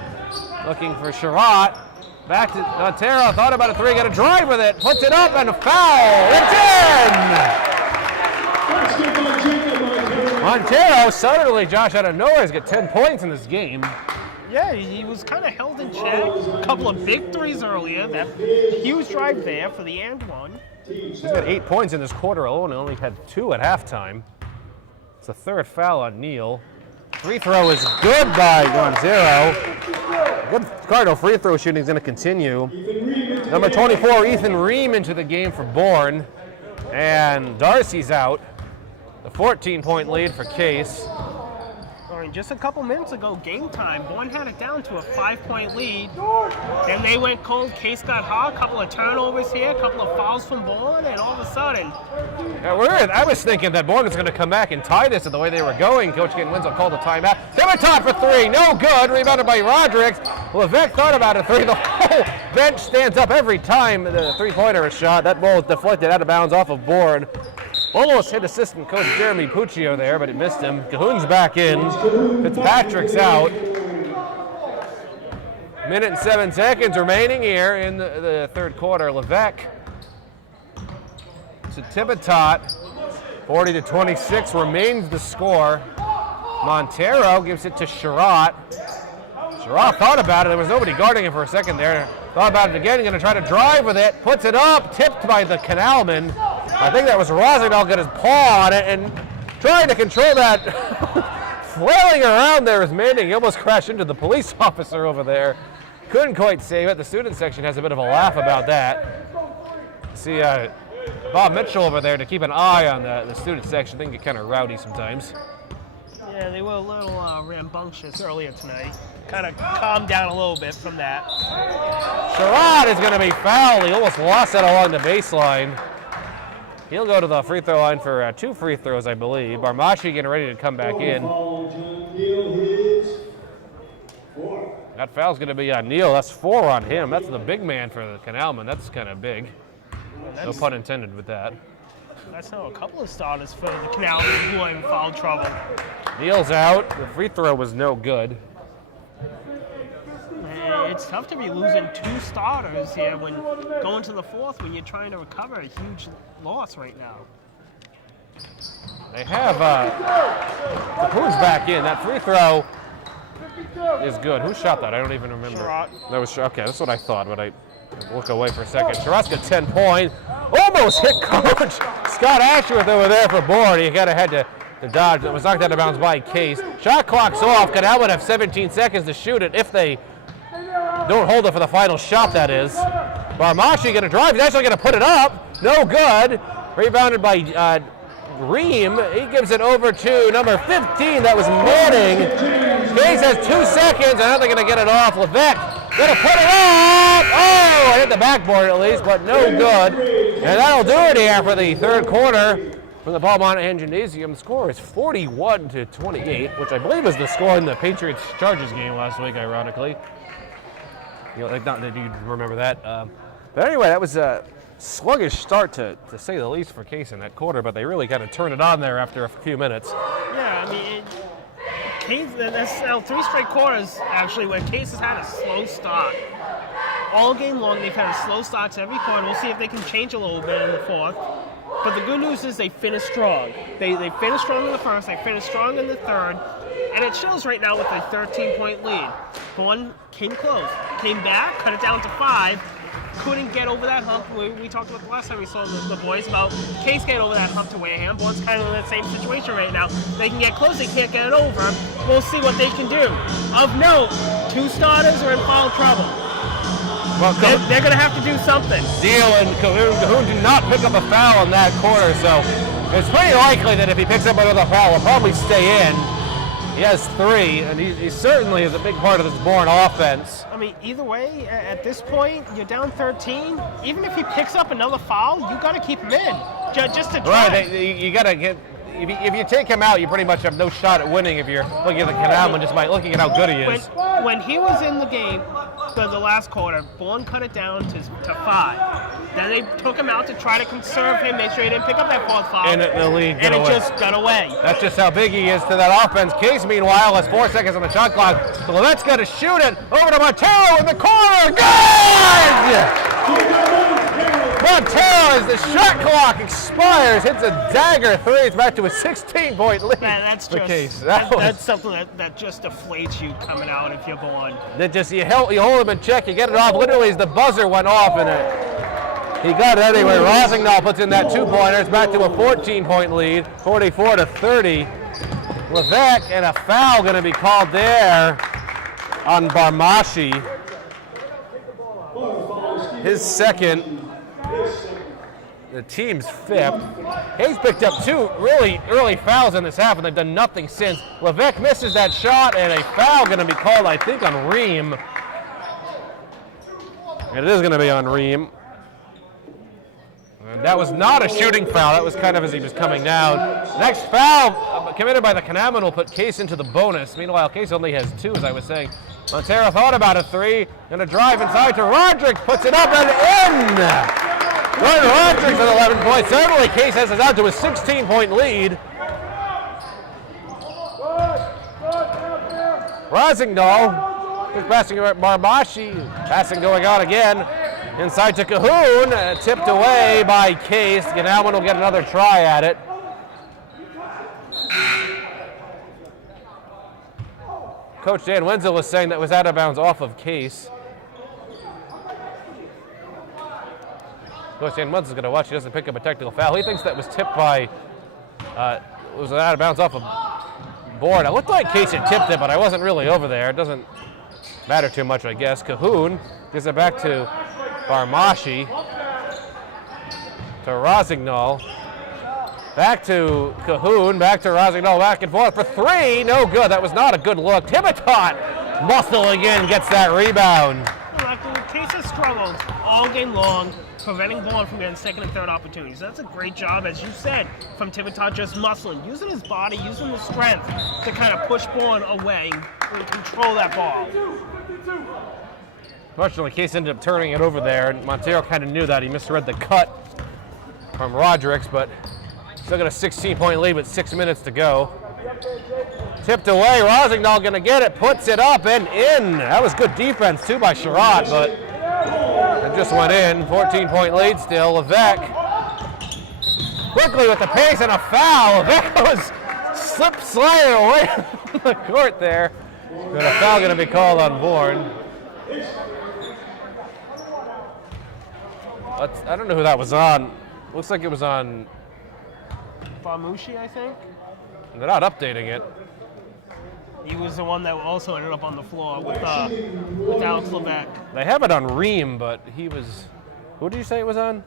looking for Sherratt. Back to Montero, thought about a three, got a drive with it, puts it up, and a foul. It's in! Montero suddenly, Josh, out of nowhere, has got 10 points in this game. Yeah, he was kind of held in check. A couple of big threes earlier. That huge drive there for the and one. He's got 8 points in this quarter alone and only had 2 at halftime. It's the third foul on Neal. Free throw is good by Gonzero. Good Cardinal free throw shooting is going to continue. Number 24, Ethan Ream into the game for Bourne. And Darcy's out. The 14-point lead for Case. I mean, just a couple minutes ago, game time, Bourne had it down to a 5-point lead. Then they went cold. Case got hot. A couple of turnovers here, a couple of fouls from Bourne, and all of a sudden. Yeah, I was thinking that Bourne was going to come back and tie this at the way they were going. Coach Ken Winslow called a timeout. Thibotot for three, no good. Rebounded by Rodrigues. Levesque thought about a three. The whole bench stands up every time the three-pointer is shot. That ball is deflected out of bounds off of Bourne. Almost hit assistant coach Jeremy Puccio there, but it missed him. Cahoon's back in. Fitzpatrick's out. Minute and 7 seconds remaining here in the third quarter. Levesque to Thibotot. 40-26 remains the score. Montero gives it to Sherratt. Sherratt thought about it. There was nobody guarding him for a second there. Thought about it again. Going to try to drive with it. Puts it up. Tipped by the Canalman. I think that was Rosignol got his paw on it and trying to control that. Flailing around there as Manning. He almost crashed into the police officer over there. Couldn't quite save it. The student section has a bit of a laugh about that. See Bob Mitchell over there to keep an eye on the student section. They can get kind of rowdy sometimes. Yeah, they were a little rambunctious earlier tonight. Kind of calmed down a little bit from that. Sherratt is going to be fouled. He almost lost that along the baseline. He'll go to the free throw line for 2 free throws, I believe. Barmashi getting ready to come back in. That foul's going to be on Neal. That's 4 on him. That's the big man for the Canalman. That's kind of big. No pun intended with that. That's how a couple of starters for the Canalman who are in foul trouble. Neal's out. The free throw was no good. It's tough to be losing 2 starters here when going to the fourth when you're trying to recover a huge loss right now. They have Capoon's back in. That free throw is good. Who shot that? I don't even remember. Sherratt. That was okay. That's what I thought, but I look away for a second. Sherratt's got 10 points. Almost hit coach Scott Ashworth over there for Bourne. He kind of had to dodge. It was knocked out of bounds by Case. Shot clock's off. Canal would have 17 seconds to shoot it if they don't hold it for the final shot, that is. Barmashi going to drive. He's actually going to put it up. No good. Rebounded by Ream. He gives it over to number 15. That was Manning. Case has 2 seconds. I don't think they're going to get it off. Levesque going to put it up. Oh, hit the backboard at least, but no good. And that'll do it here for the third quarter from the Paul Monahan Gymnasium. The score is 41-28, which I believe is the score in the Patriots-Chargers game last week, ironically. You know, not that you remember that. But anyway, that was a sluggish start to say the least for Case in that quarter, but they really kind of turned it on there after a few minutes. Yeah, I mean, Case, that's 3 straight quarters, actually, where Case has had a slow start. All game long, they've had a slow start to every quarter. We'll see if they can change a little bit in the fourth. But the good news is they finished strong. They finished strong in the first, they finished strong in the third, and it shows right now with a 13-point lead. Bourne came close, came back, cut it down to 5, couldn't get over that hump. We talked about the last time we saw the boys about Case getting over that hump to Wareham. Bourne's kind of in that same situation right now. They can get close, they can't get it over. We'll see what they can do. Of note, 2 starters are in foul trouble. Well, They're going to have to do something. Deal and Cahoon did not pick up a foul in that quarter, so it's pretty likely that if he picks up another foul, he'll probably stay in. He has 3, and he certainly is a big part of this Bourne offense. I mean, either way, at this point, you're down 13. Even if he picks up another foul, you got to keep him in, just to try. Right, you got to get. if you take him out, you pretty much have no shot at winning if you're looking at the Canalman just by looking at how good he is. When he was in the game for the last quarter, Bourne cut it down to 5. Then they took him out to try to conserve him, make sure he didn't pick up that fourth foul. And the lead and it just got away. That's just how big he is to that offense. Case, meanwhile, has 4 seconds on the shot clock. So Levette's going to shoot it over to Montero in the corner. Good! Montero, as the shot clock expires, hits a dagger 3. It's back to a 16-point lead. Man, that's for just Case. that's something that just deflates you coming out if you're Bourne. That just you hold him in check, you get it off. Literally, as the buzzer went off, and he got it anyway. Rosignol puts in that 2-pointer. It's back to a 14-point lead, 44-30. Levesque, and a foul going to be called there on Barmashi. His second. The team's 5th. Hayes picked up 2 really early fouls in this half, and they've done nothing since. Levesque misses that shot, and a foul going to be called, I think, on Ream. And it is going to be on Ream. And that was not a shooting foul. That was kind of as he was coming down. Next foul committed by the Canalman will put Case into the bonus. Meanwhile, Case only has 2, as I was saying. Montero thought about a 3. Going to drive inside to Roderick. Puts it up and in. Roderick's at 11 points. Certainly, Case has it out to a 16-point lead. Rosignol is passing at Barmashi. Passing going on again. Inside to Cahoon, tipped away by Case. Canalman will get another try at it. Coach Dan Wenzel was saying that was out of bounds off of Case. Coach Dan Wenzel's going to watch. He doesn't pick up a technical foul. He thinks that was tipped by, was out of bounds off of Bourne. It looked like Case had tipped it, but I wasn't really over there. It doesn't matter too much, I guess. Cahoon gives it back to Barmashi, to Rosignol, back to Cahoon, back to Rosignol, back and forth for 3. No good. That was not a good look. Tivitot muscling in, gets that rebound. Case has struggled all game long, preventing Bourne from getting second and third opportunities. That's a great job, as you said, from Tivitot, just muscling, using his body, using the strength to kind of push Bourne away and control that ball. Fortunately, Case ended up turning it over there, and Montero kind of knew that. He misread the cut from Roderick's, but still got a 16-point lead with 6 minutes to go. Tipped away, Rosignol going to get it, puts it up and in. That was good defense, too, by Sherratt, but it just went in. 14-point lead still. Levesque quickly with the pace and a foul. Levesque was sliding away from the court there. But a foul going to be called on Bourne. I don't know who that was on. Looks like it was on Barmushi, I think. They're not updating it. He was the one that also ended up on the floor with Alex Levesque. They have it on Ream, but he was. Who did you say it was on?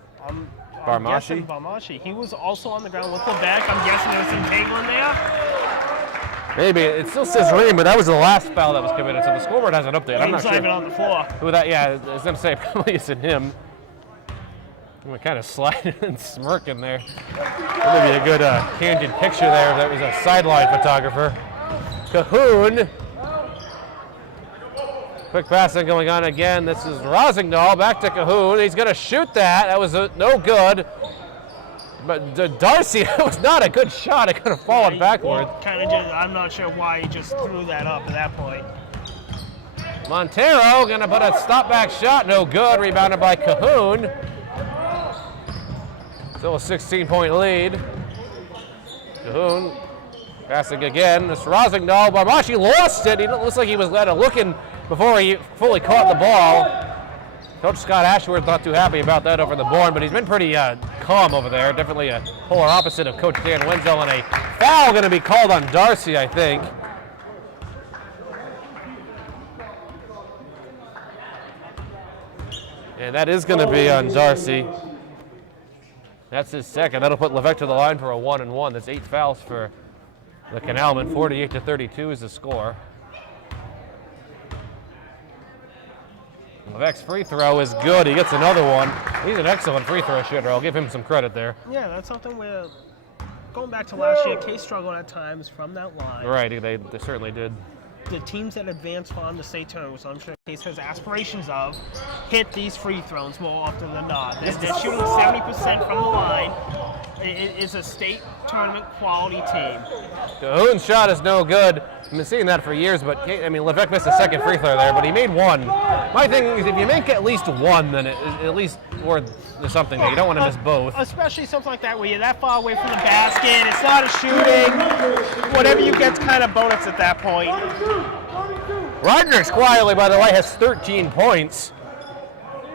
Barmashi? Barmashi. He was also on the ground with Levesque. I'm guessing there was some tangling there. Maybe. It still says Ream, but that was the last foul that was committed, so the scoreboard hasn't updated. I'm not sure. sure. Even on the floor. Who that? Yeah, I was going to say probably isn't him. I'm kind of sliding and smirking there. That would be a good candid picture there if that was a sideline photographer. Cahoon. Quick passing going on again. This is Rosignol back to Cahoon. He's going to shoot that. That was no good. But Darcy, that was not a good shot. It could have fallen backward. I'm not sure why he just threw that up at that point. Montero going to put a stop back shot. No good. Rebounded by Cahoon. Still a 16-point lead. Cahoon passing again. This Rosignol. Barmashi lost it. He looks like he was looking before he fully caught the ball. Coach Scott Ashworth not too happy about that over the Bourne, but he's been pretty calm over there. Definitely a polar opposite of Coach Dan Wenzel, and a foul going to be called on Darcy, I think. And that is going to be on Darcy. That's his second. That'll put Levesque to the line for a 1-and-1. That's 8 fouls for the Canalman. 48-32 is the score. Levesque's free throw is good. He gets another one. He's an excellent free throw shooter. I'll give him some credit there. Yeah, that's something where going back to last year, Case struggled at times from that line. Right, they certainly did. The teams that advance on the state tournament, so I'm sure Case has aspirations of, hit these free throws more often than not. They're shooting 70% from the line. It is a state tournament quality team. Cahoon's shot is no good. I've been seeing that for years, but Levesque missed a second free throw there, but he made one. My thing is, if you make at least one, then it is at least worth something. You don't want to miss both. Especially something like that where you're that far away from the basket. It's not a shooting. Whatever you get's kind of bonus at that point. Roderick's quietly, by the way, has 13 points.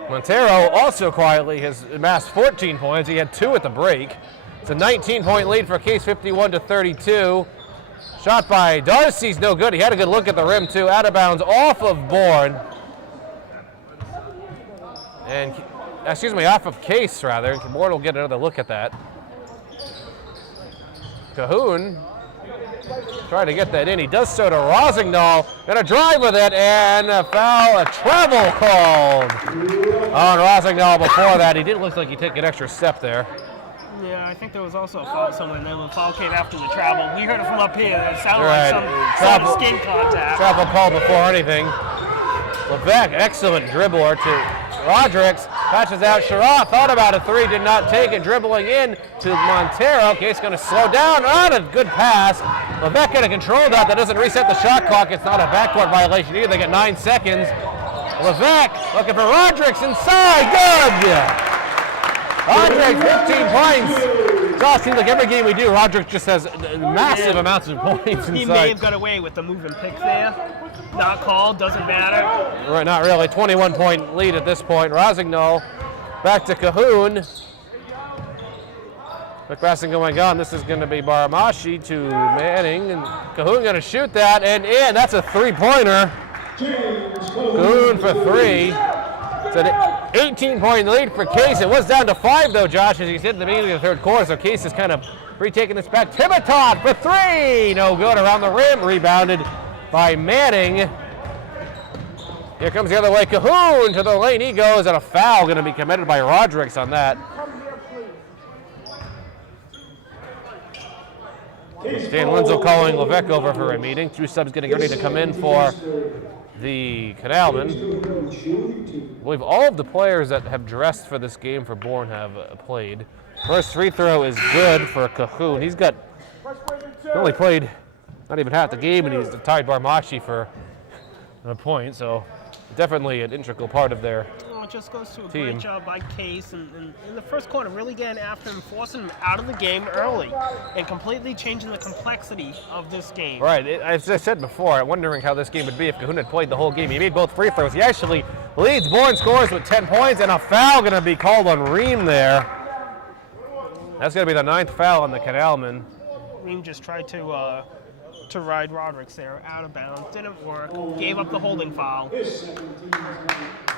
Montero also quietly has amassed 14 points. He had 2 at the break. It's a 19-point lead for Case, 51-32. Shot by Darcy's no good. He had a good look at the rim, too. Out of bounds off of Bourne. And, off of Case, rather. Bourne will get another look at that. Cahoon trying to get that in. He does so to Rosignol. Gonna drive with it, and a foul, a travel called on Rosignol before that. He didn't look like he took an extra step there. Yeah, I think there was also a foul somewhere, and then the foul came after the travel. We heard it from up here. It sounded like some skin contact. Travel call before anything. Levesque, excellent dribbler to Rodrigues, patches out. Sherrod thought about a three, did not take it. Dribbling in to Montero. Case going to slow down. A good pass. Levesque going to control that. That doesn't reset the shot clock. It's not a backcourt violation either. They get 9 seconds. Levesque looking for Rodrigues inside. Good. Rodrigues, 15 points. It seems like every game we do, Rodrigues just has massive amounts of points inside. He may have got away with the moving pick there. Not called, doesn't matter. Right, not really. 21-point lead at this point. Rosignol back to Cahoon. Quick passing going on. This is going to be Baramashi to Manning. And Cahoon going to shoot that and in. That's a three-pointer. Cahoon for 3. It's an 18-point lead for Case. It was down to 5, though, Josh, as you said at the beginning of the third quarter. So Case is kind of retaking this back. Tibaton for 3. No good around the rim. Rebounded by Manning. Here comes the other way. Cahoon to the lane. He goes, and a foul going to be committed by Rodrigues on that. Stan Lindsell calling Levesque over for a meeting. 2 subs getting ready to come in for the Canalmen. I believe all of the players that have dressed for this game for Bourne have played. First free throw is good for Cahoon. He's only played not even half the game, and he's tied Barmachi for a point, so definitely an integral part of their it just goes to a team. Great job by Case and in the first quarter, really getting after him, forcing him out of the game early, and completely changing the complexity of this game. Right, as I said before, I'm wondering how this game would be if Cahoon had played the whole game. He made both free throws. He actually leads Bourne scores with 10 points, and a foul going to be called on Ream there. That's going to be the 9th foul on the Canalmen. Ream just tried to ride Rodrigues there, out of bounds, didn't work, gave up the holding foul.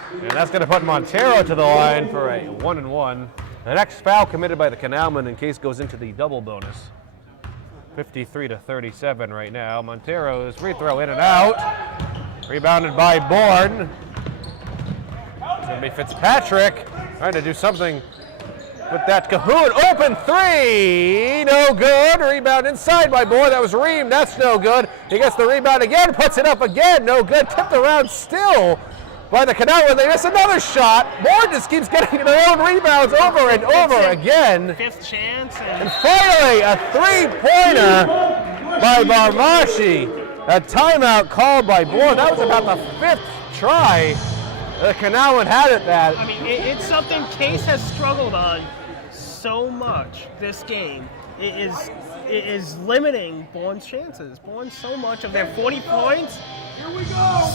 And that's going to put Montero to the line for a 1-and-1. The next foul committed by the Canalmen in Case goes into the double bonus. 53-37 right now. Montero's free throw in and out. Rebounded by Bourne. It's going to be Fitzpatrick trying to do something with that. Cahoon, open 3, no good. Rebound inside by Bourne. That was Ream. That's no good. He gets the rebound again, puts it up again. No good. Tipped around still by the Canal. They miss another shot. Bourne just keeps getting their own rebounds over and over again. 5th chance. And finally, a 3-pointer by Barmashi. A timeout called by Bourne. That was about the 5th try. The Canal had it that. I mean, it's something Case has struggled on so much this game. It is limiting Bourne's chances. Bourne, so much of their 40 points,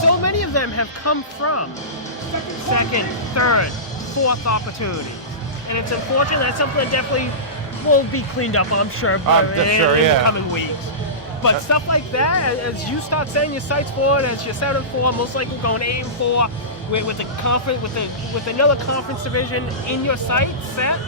so many of them have come from 2nd, 3rd, 4th opportunities. And it's unfortunate. That's something that definitely will be cleaned up, I'm sure, in the coming weeks. But stuff like that, as you start setting your sights forward, as you're 7-4, most likely going 8-4, with another conference division in your sights set,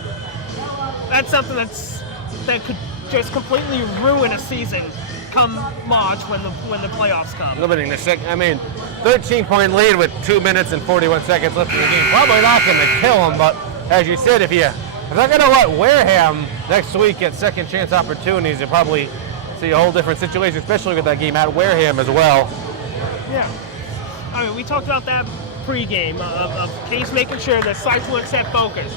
that's something that could just completely ruin a season come March when the playoffs come. Limiting the second. I mean, 13-point lead with 2 minutes and 41 seconds left in the game. Probably not going to kill him, but as you said, if you If they're going to let Wareham next week get second chance opportunities, you'll probably see a whole different situation, especially with that game at Wareham as well. Yeah. I mean, we talked about that pregame of Case making sure that sites weren't set focus.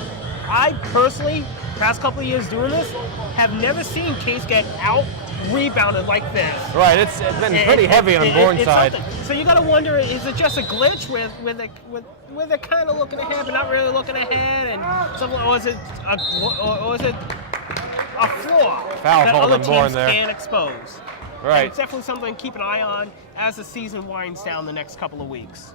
I personally, past couple of years doing this, have never seen Case get out rebounded like this. Right, it's been pretty heavy on Bourne side. So you got to wonder, is it just a glitch where they're kind of looking ahead but not really looking ahead, and something, or is it a flaw Foul that called other on Bourne teams there. can't expose? Right. And it's definitely something to keep an eye on as the season winds down the next couple of weeks.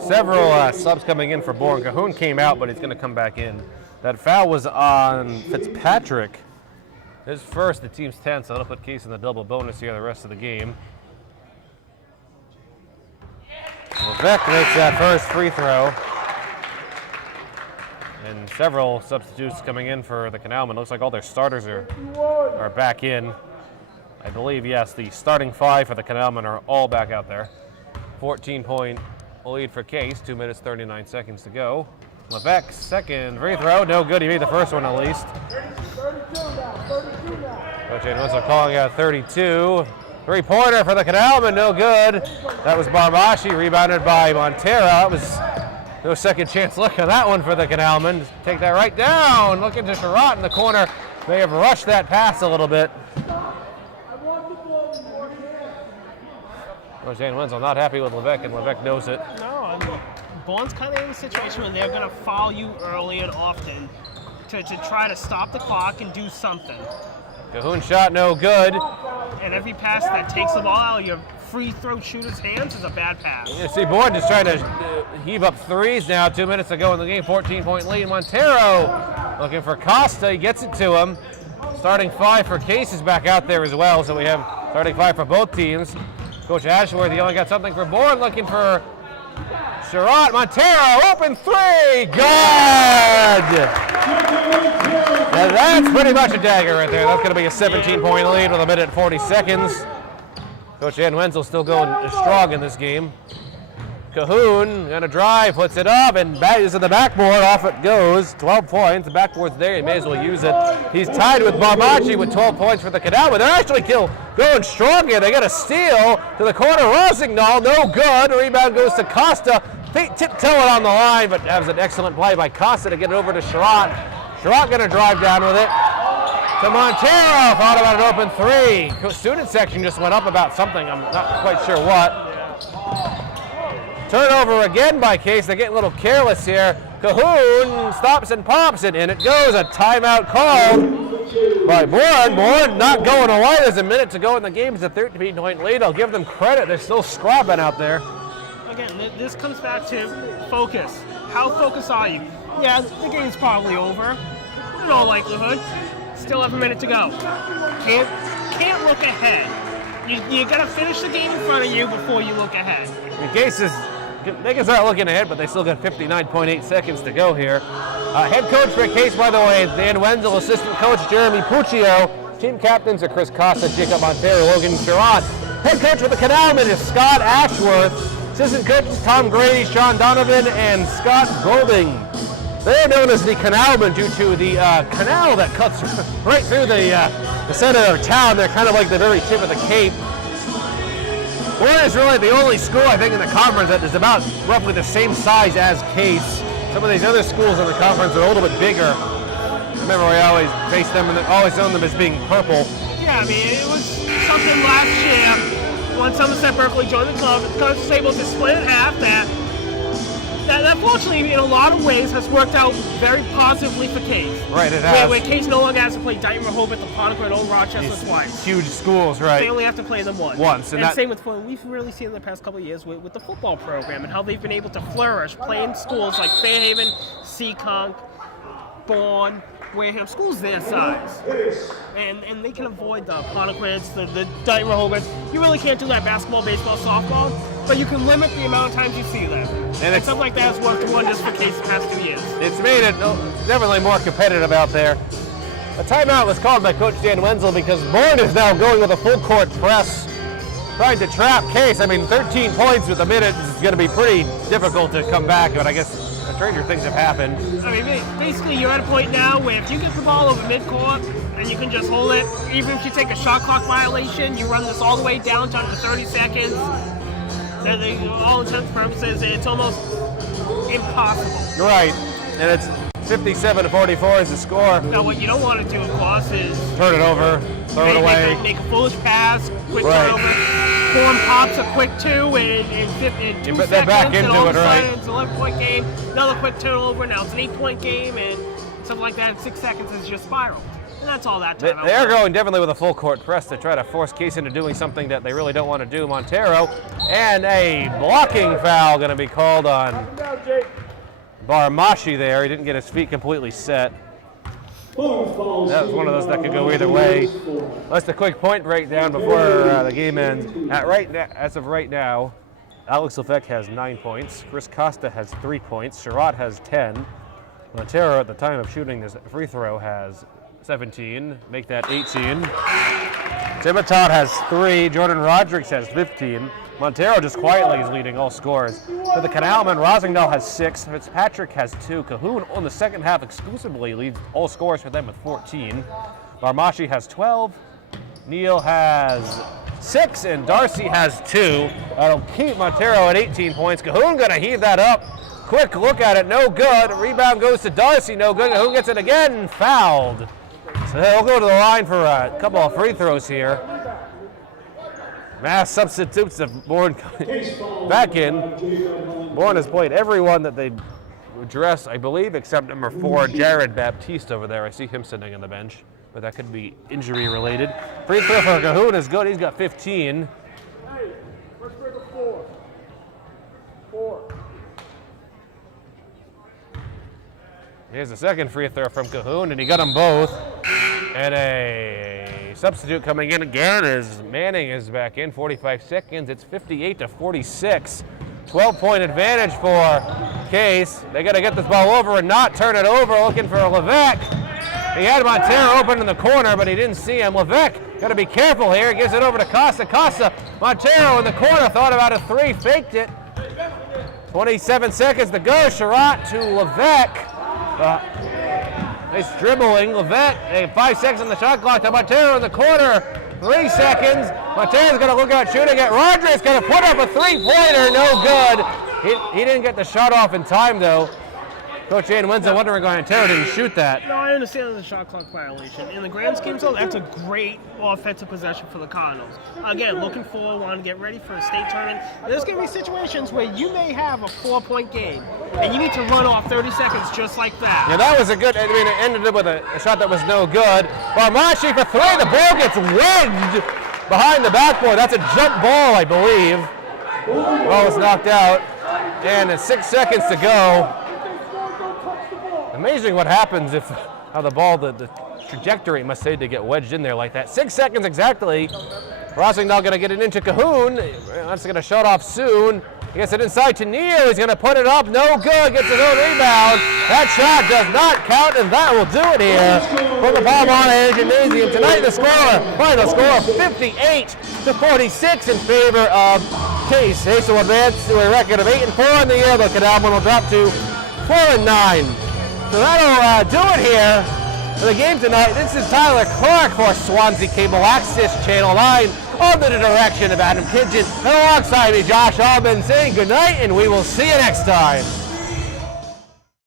Several subs coming in for Bourne. Cahoon came out, but he's going to come back in. That foul was on Fitzpatrick. His first, the team's 10, so that'll put Case in the double bonus here the rest of the game. Levesque makes that first free throw. And several substitutes coming in for the Canalmen. Looks like all their starters are back in. I believe, yes, the starting 5 for the Canalmen are all back out there. 14-point lead for Case, 2 minutes, 39 seconds to go. Levesque's second free throw, no good. He made the first one at least. Coach Wentzel calling out 32. Three-pointer for the Canalmen, no good. That was Barmashi, rebounded by Montero. It was no second chance look on that one for the Canalmen. Take that right down. Looking to Sherratt in the corner. May have rushed that pass a little bit. Coach Wentzel not happy with Levesque, and Levesque knows it. No, I mean, Bourne's kind of in a situation where they're going to foul you early and often to try to stop the clock and do something. Cahoon shot no good. And every pass that takes the ball out of your free throw shooter's hands is a bad pass. You see Bourne just trying to heave up threes now. 2 minutes to go in the game, 14-point lead. Montero looking for Costa. He gets it to him. Starting 5 for Case is back out there as well, so we have starting 5 for both teams. Coach Ashworth, he only got something for Bourne, looking for Sherratt. Montero, open three, good! And that's pretty much a dagger right there. That's going to be a 17-point lead with a minute and 40 seconds. Coach Ann Wenzel still going strong in this game. Cahoon going to drive, puts it up, and is at the backboard. Off it goes. 12 points. The backboard's there. You may as well use it. He's tied with Barmachi with 12 points for the Canal, but they're actually going strong here. They got a steal to the corner. Rosignol, no good. Rebound goes to Costa. Tiptoeing on the line, but that was an excellent play by Costa to get it over to Sherratt. Sherratt going to drive down with it. To Montero, thought about an open three. Student section just went up about something. I'm not quite sure what. Turnover again by Case. They're getting a little careless here. Cahoon stops and pops it, and it goes. A timeout called by Bourne. Bourne not going away. There's a minute to go in the game. It's a 13-point lead. I'll give them credit. They're still scrapping out there. Again, this comes back to focus. How focused are you? Yeah, the game's probably over. In all likelihood. Still have a minute to go. Can't look ahead. You gotta finish the game in front of you before you look ahead. They can start looking ahead, but they still got 59.8 seconds to go here. Head coach for Case, by the way, Dan Wenzel, assistant coach Jeremy Puccio. Team captains are Chris Costa, Jacob Montero, Logan Sherratt. Head coach for the Canalmen is Scott Ashworth. Assistant coaches Tom Grady, Sean Donovan, and Scott Golding. They're known as the Canalmen due to the canal that cuts right through the center of town. They're kind of like the very tip of the Cape. Bourne is really the only school, I think, in the conference that is about roughly the same size as Case. Some of these other schools in the conference are a little bit bigger. I remember we always faced them and always known them as being purple. Yeah, I mean, it was something last year when Somerset Berkeley joined the club. The coach was able to split in half that fortunately, in a lot of ways, has worked out very positively for Case. Right, it has. Where Case no longer has to play Dighton, Rehoboth, Apponequet, and Old Rochester twice. Huge schools, right. They only have to play them once. And same with football. We've really seen in the past couple of years with the football program and how they've been able to flourish, playing schools like Fairhaven, Seekonk, Bourne, Wareham, schools their size. And they can avoid the Apponequets, the Dighton, Rehoboth. You really can't do that basketball, baseball, softball, but you can limit the amount of times you see them. And something like that has worked wonders for Case the past 2 years. It's made it definitely more competitive out there. A timeout was called by Coach Dan Wenzel because Bourne is now going with a full court press, trying to trap Case. I mean, 13 points with a minute is going to be pretty difficult to come back, but I guess stranger things have happened. I mean, basically, you're at a point now where if you get the ball over midcourt and you can just hold it, even if you take a shot clock violation, you run this all the way down to under 30 seconds. Then, all intents and purposes, it's almost impossible. Right, and it's 57-44 is the score. Now, what you don't want to do, of course, is Turn it over, throw it away. Make a foolish pass, quick turnover. Bourne pops a quick 2 in 2 seconds. They're back into and all of it, a right? sudden, it's an 11-point game. Another quick turnover. Now it's an 8-point game, and something like that in 6 seconds has just spiraled. And that's all that time. They're going definitely with a full court press to try to force Case into doing something that they really don't want to do. Montero, and a blocking foul going to be called on Barmashi there. He didn't get his feet completely set. That was one of those that could go either way. Just a quick point breakdown before the game ends. As of right now, Alex Levesque has 9 points. Chris Costa has 3 points. Sherratt has 10. Montero, at the time of shooting this free throw, has 17. Make that 18. Timotot has 3. Jordan Rodrigues has 15. Montero just quietly is leading all scores. For the Canalmen, Rosengdahl has 6. Fitzpatrick has 2. Cahoon on the second half exclusively leads all scores for them with 14. Barmashi has 12. Neal has 6, and Darcy has 2. That'll keep Montero at 18 points. Cahoon gonna heave that up. Quick look at it, no good. Rebound goes to Darcy, no good. Cahoon gets it again, fouled. So they'll go to the line for a couple of free throws here. Mass substitutes of Bourne back in. Bourne has played everyone that they dress, I believe, except number 4, Jared Baptiste over there. I see him sitting on the bench, but that could be injury related. Free throw for Cahoon is good. He's got 15. Hey, let's bring a 4. 4. Here's the second free throw from Cahoon, and he got them both. And a substitute coming in again as Manning is back in. 45 seconds. It's 58-46. 12-point advantage for Case. They got to get this ball over and not turn it over. Looking for Levesque. He had Montero open in the corner, but he didn't see him. Levesque got to be careful here. Gives it over to Costa. Costa, Montero in the corner. Thought about a 3. Faked it. 27 seconds to go. Sherratt to Levesque. Nice dribbling. Levesque, 5 seconds on the shot clock to Montero in the corner. 3 seconds. Montero's going to look out shooting it. Rodrigues going to put up a 3-pointer. No good. He didn't get the shot off in time, though. Coach Ian Winslow wondering why Montero didn't shoot that. No, I understand the shot clock violation. In the grand scheme, though, that's a great offensive possession for the Cardinals. Again, looking forward, want to get ready for a state tournament. There's going to be situations where you may have a 4-point game, and you need to run off 30 seconds just like that. Yeah, that was a good, it ended up with a shot that was no good. Barmashi for 3, the ball gets wedged behind the backboard. That's a jump ball, I believe. Ball was knocked out, and it's 6 seconds to go. Amazing what happens if how the ball, the trajectory must say to get wedged in there like that. 6 seconds exactly. Rosengdahl going to get it into Cahoon. That's going to shut off soon. He gets it inside to Neal. He's going to put it up. No good. Gets his own rebound. That shot does not count, and that will do it here for the Palmyra Gymnasium. Tonight the final score 58-46 in favor of Case. Case will advance to a record of 8-4 in the year. The Canalmen will drop to 4-9. So that'll do it here for the game tonight. This is Tyler Clark for Swansea Cable Access Channel 9 under the direction of Adam Kidgen. And alongside me, Josh Albin, saying good night, and we will see you next time.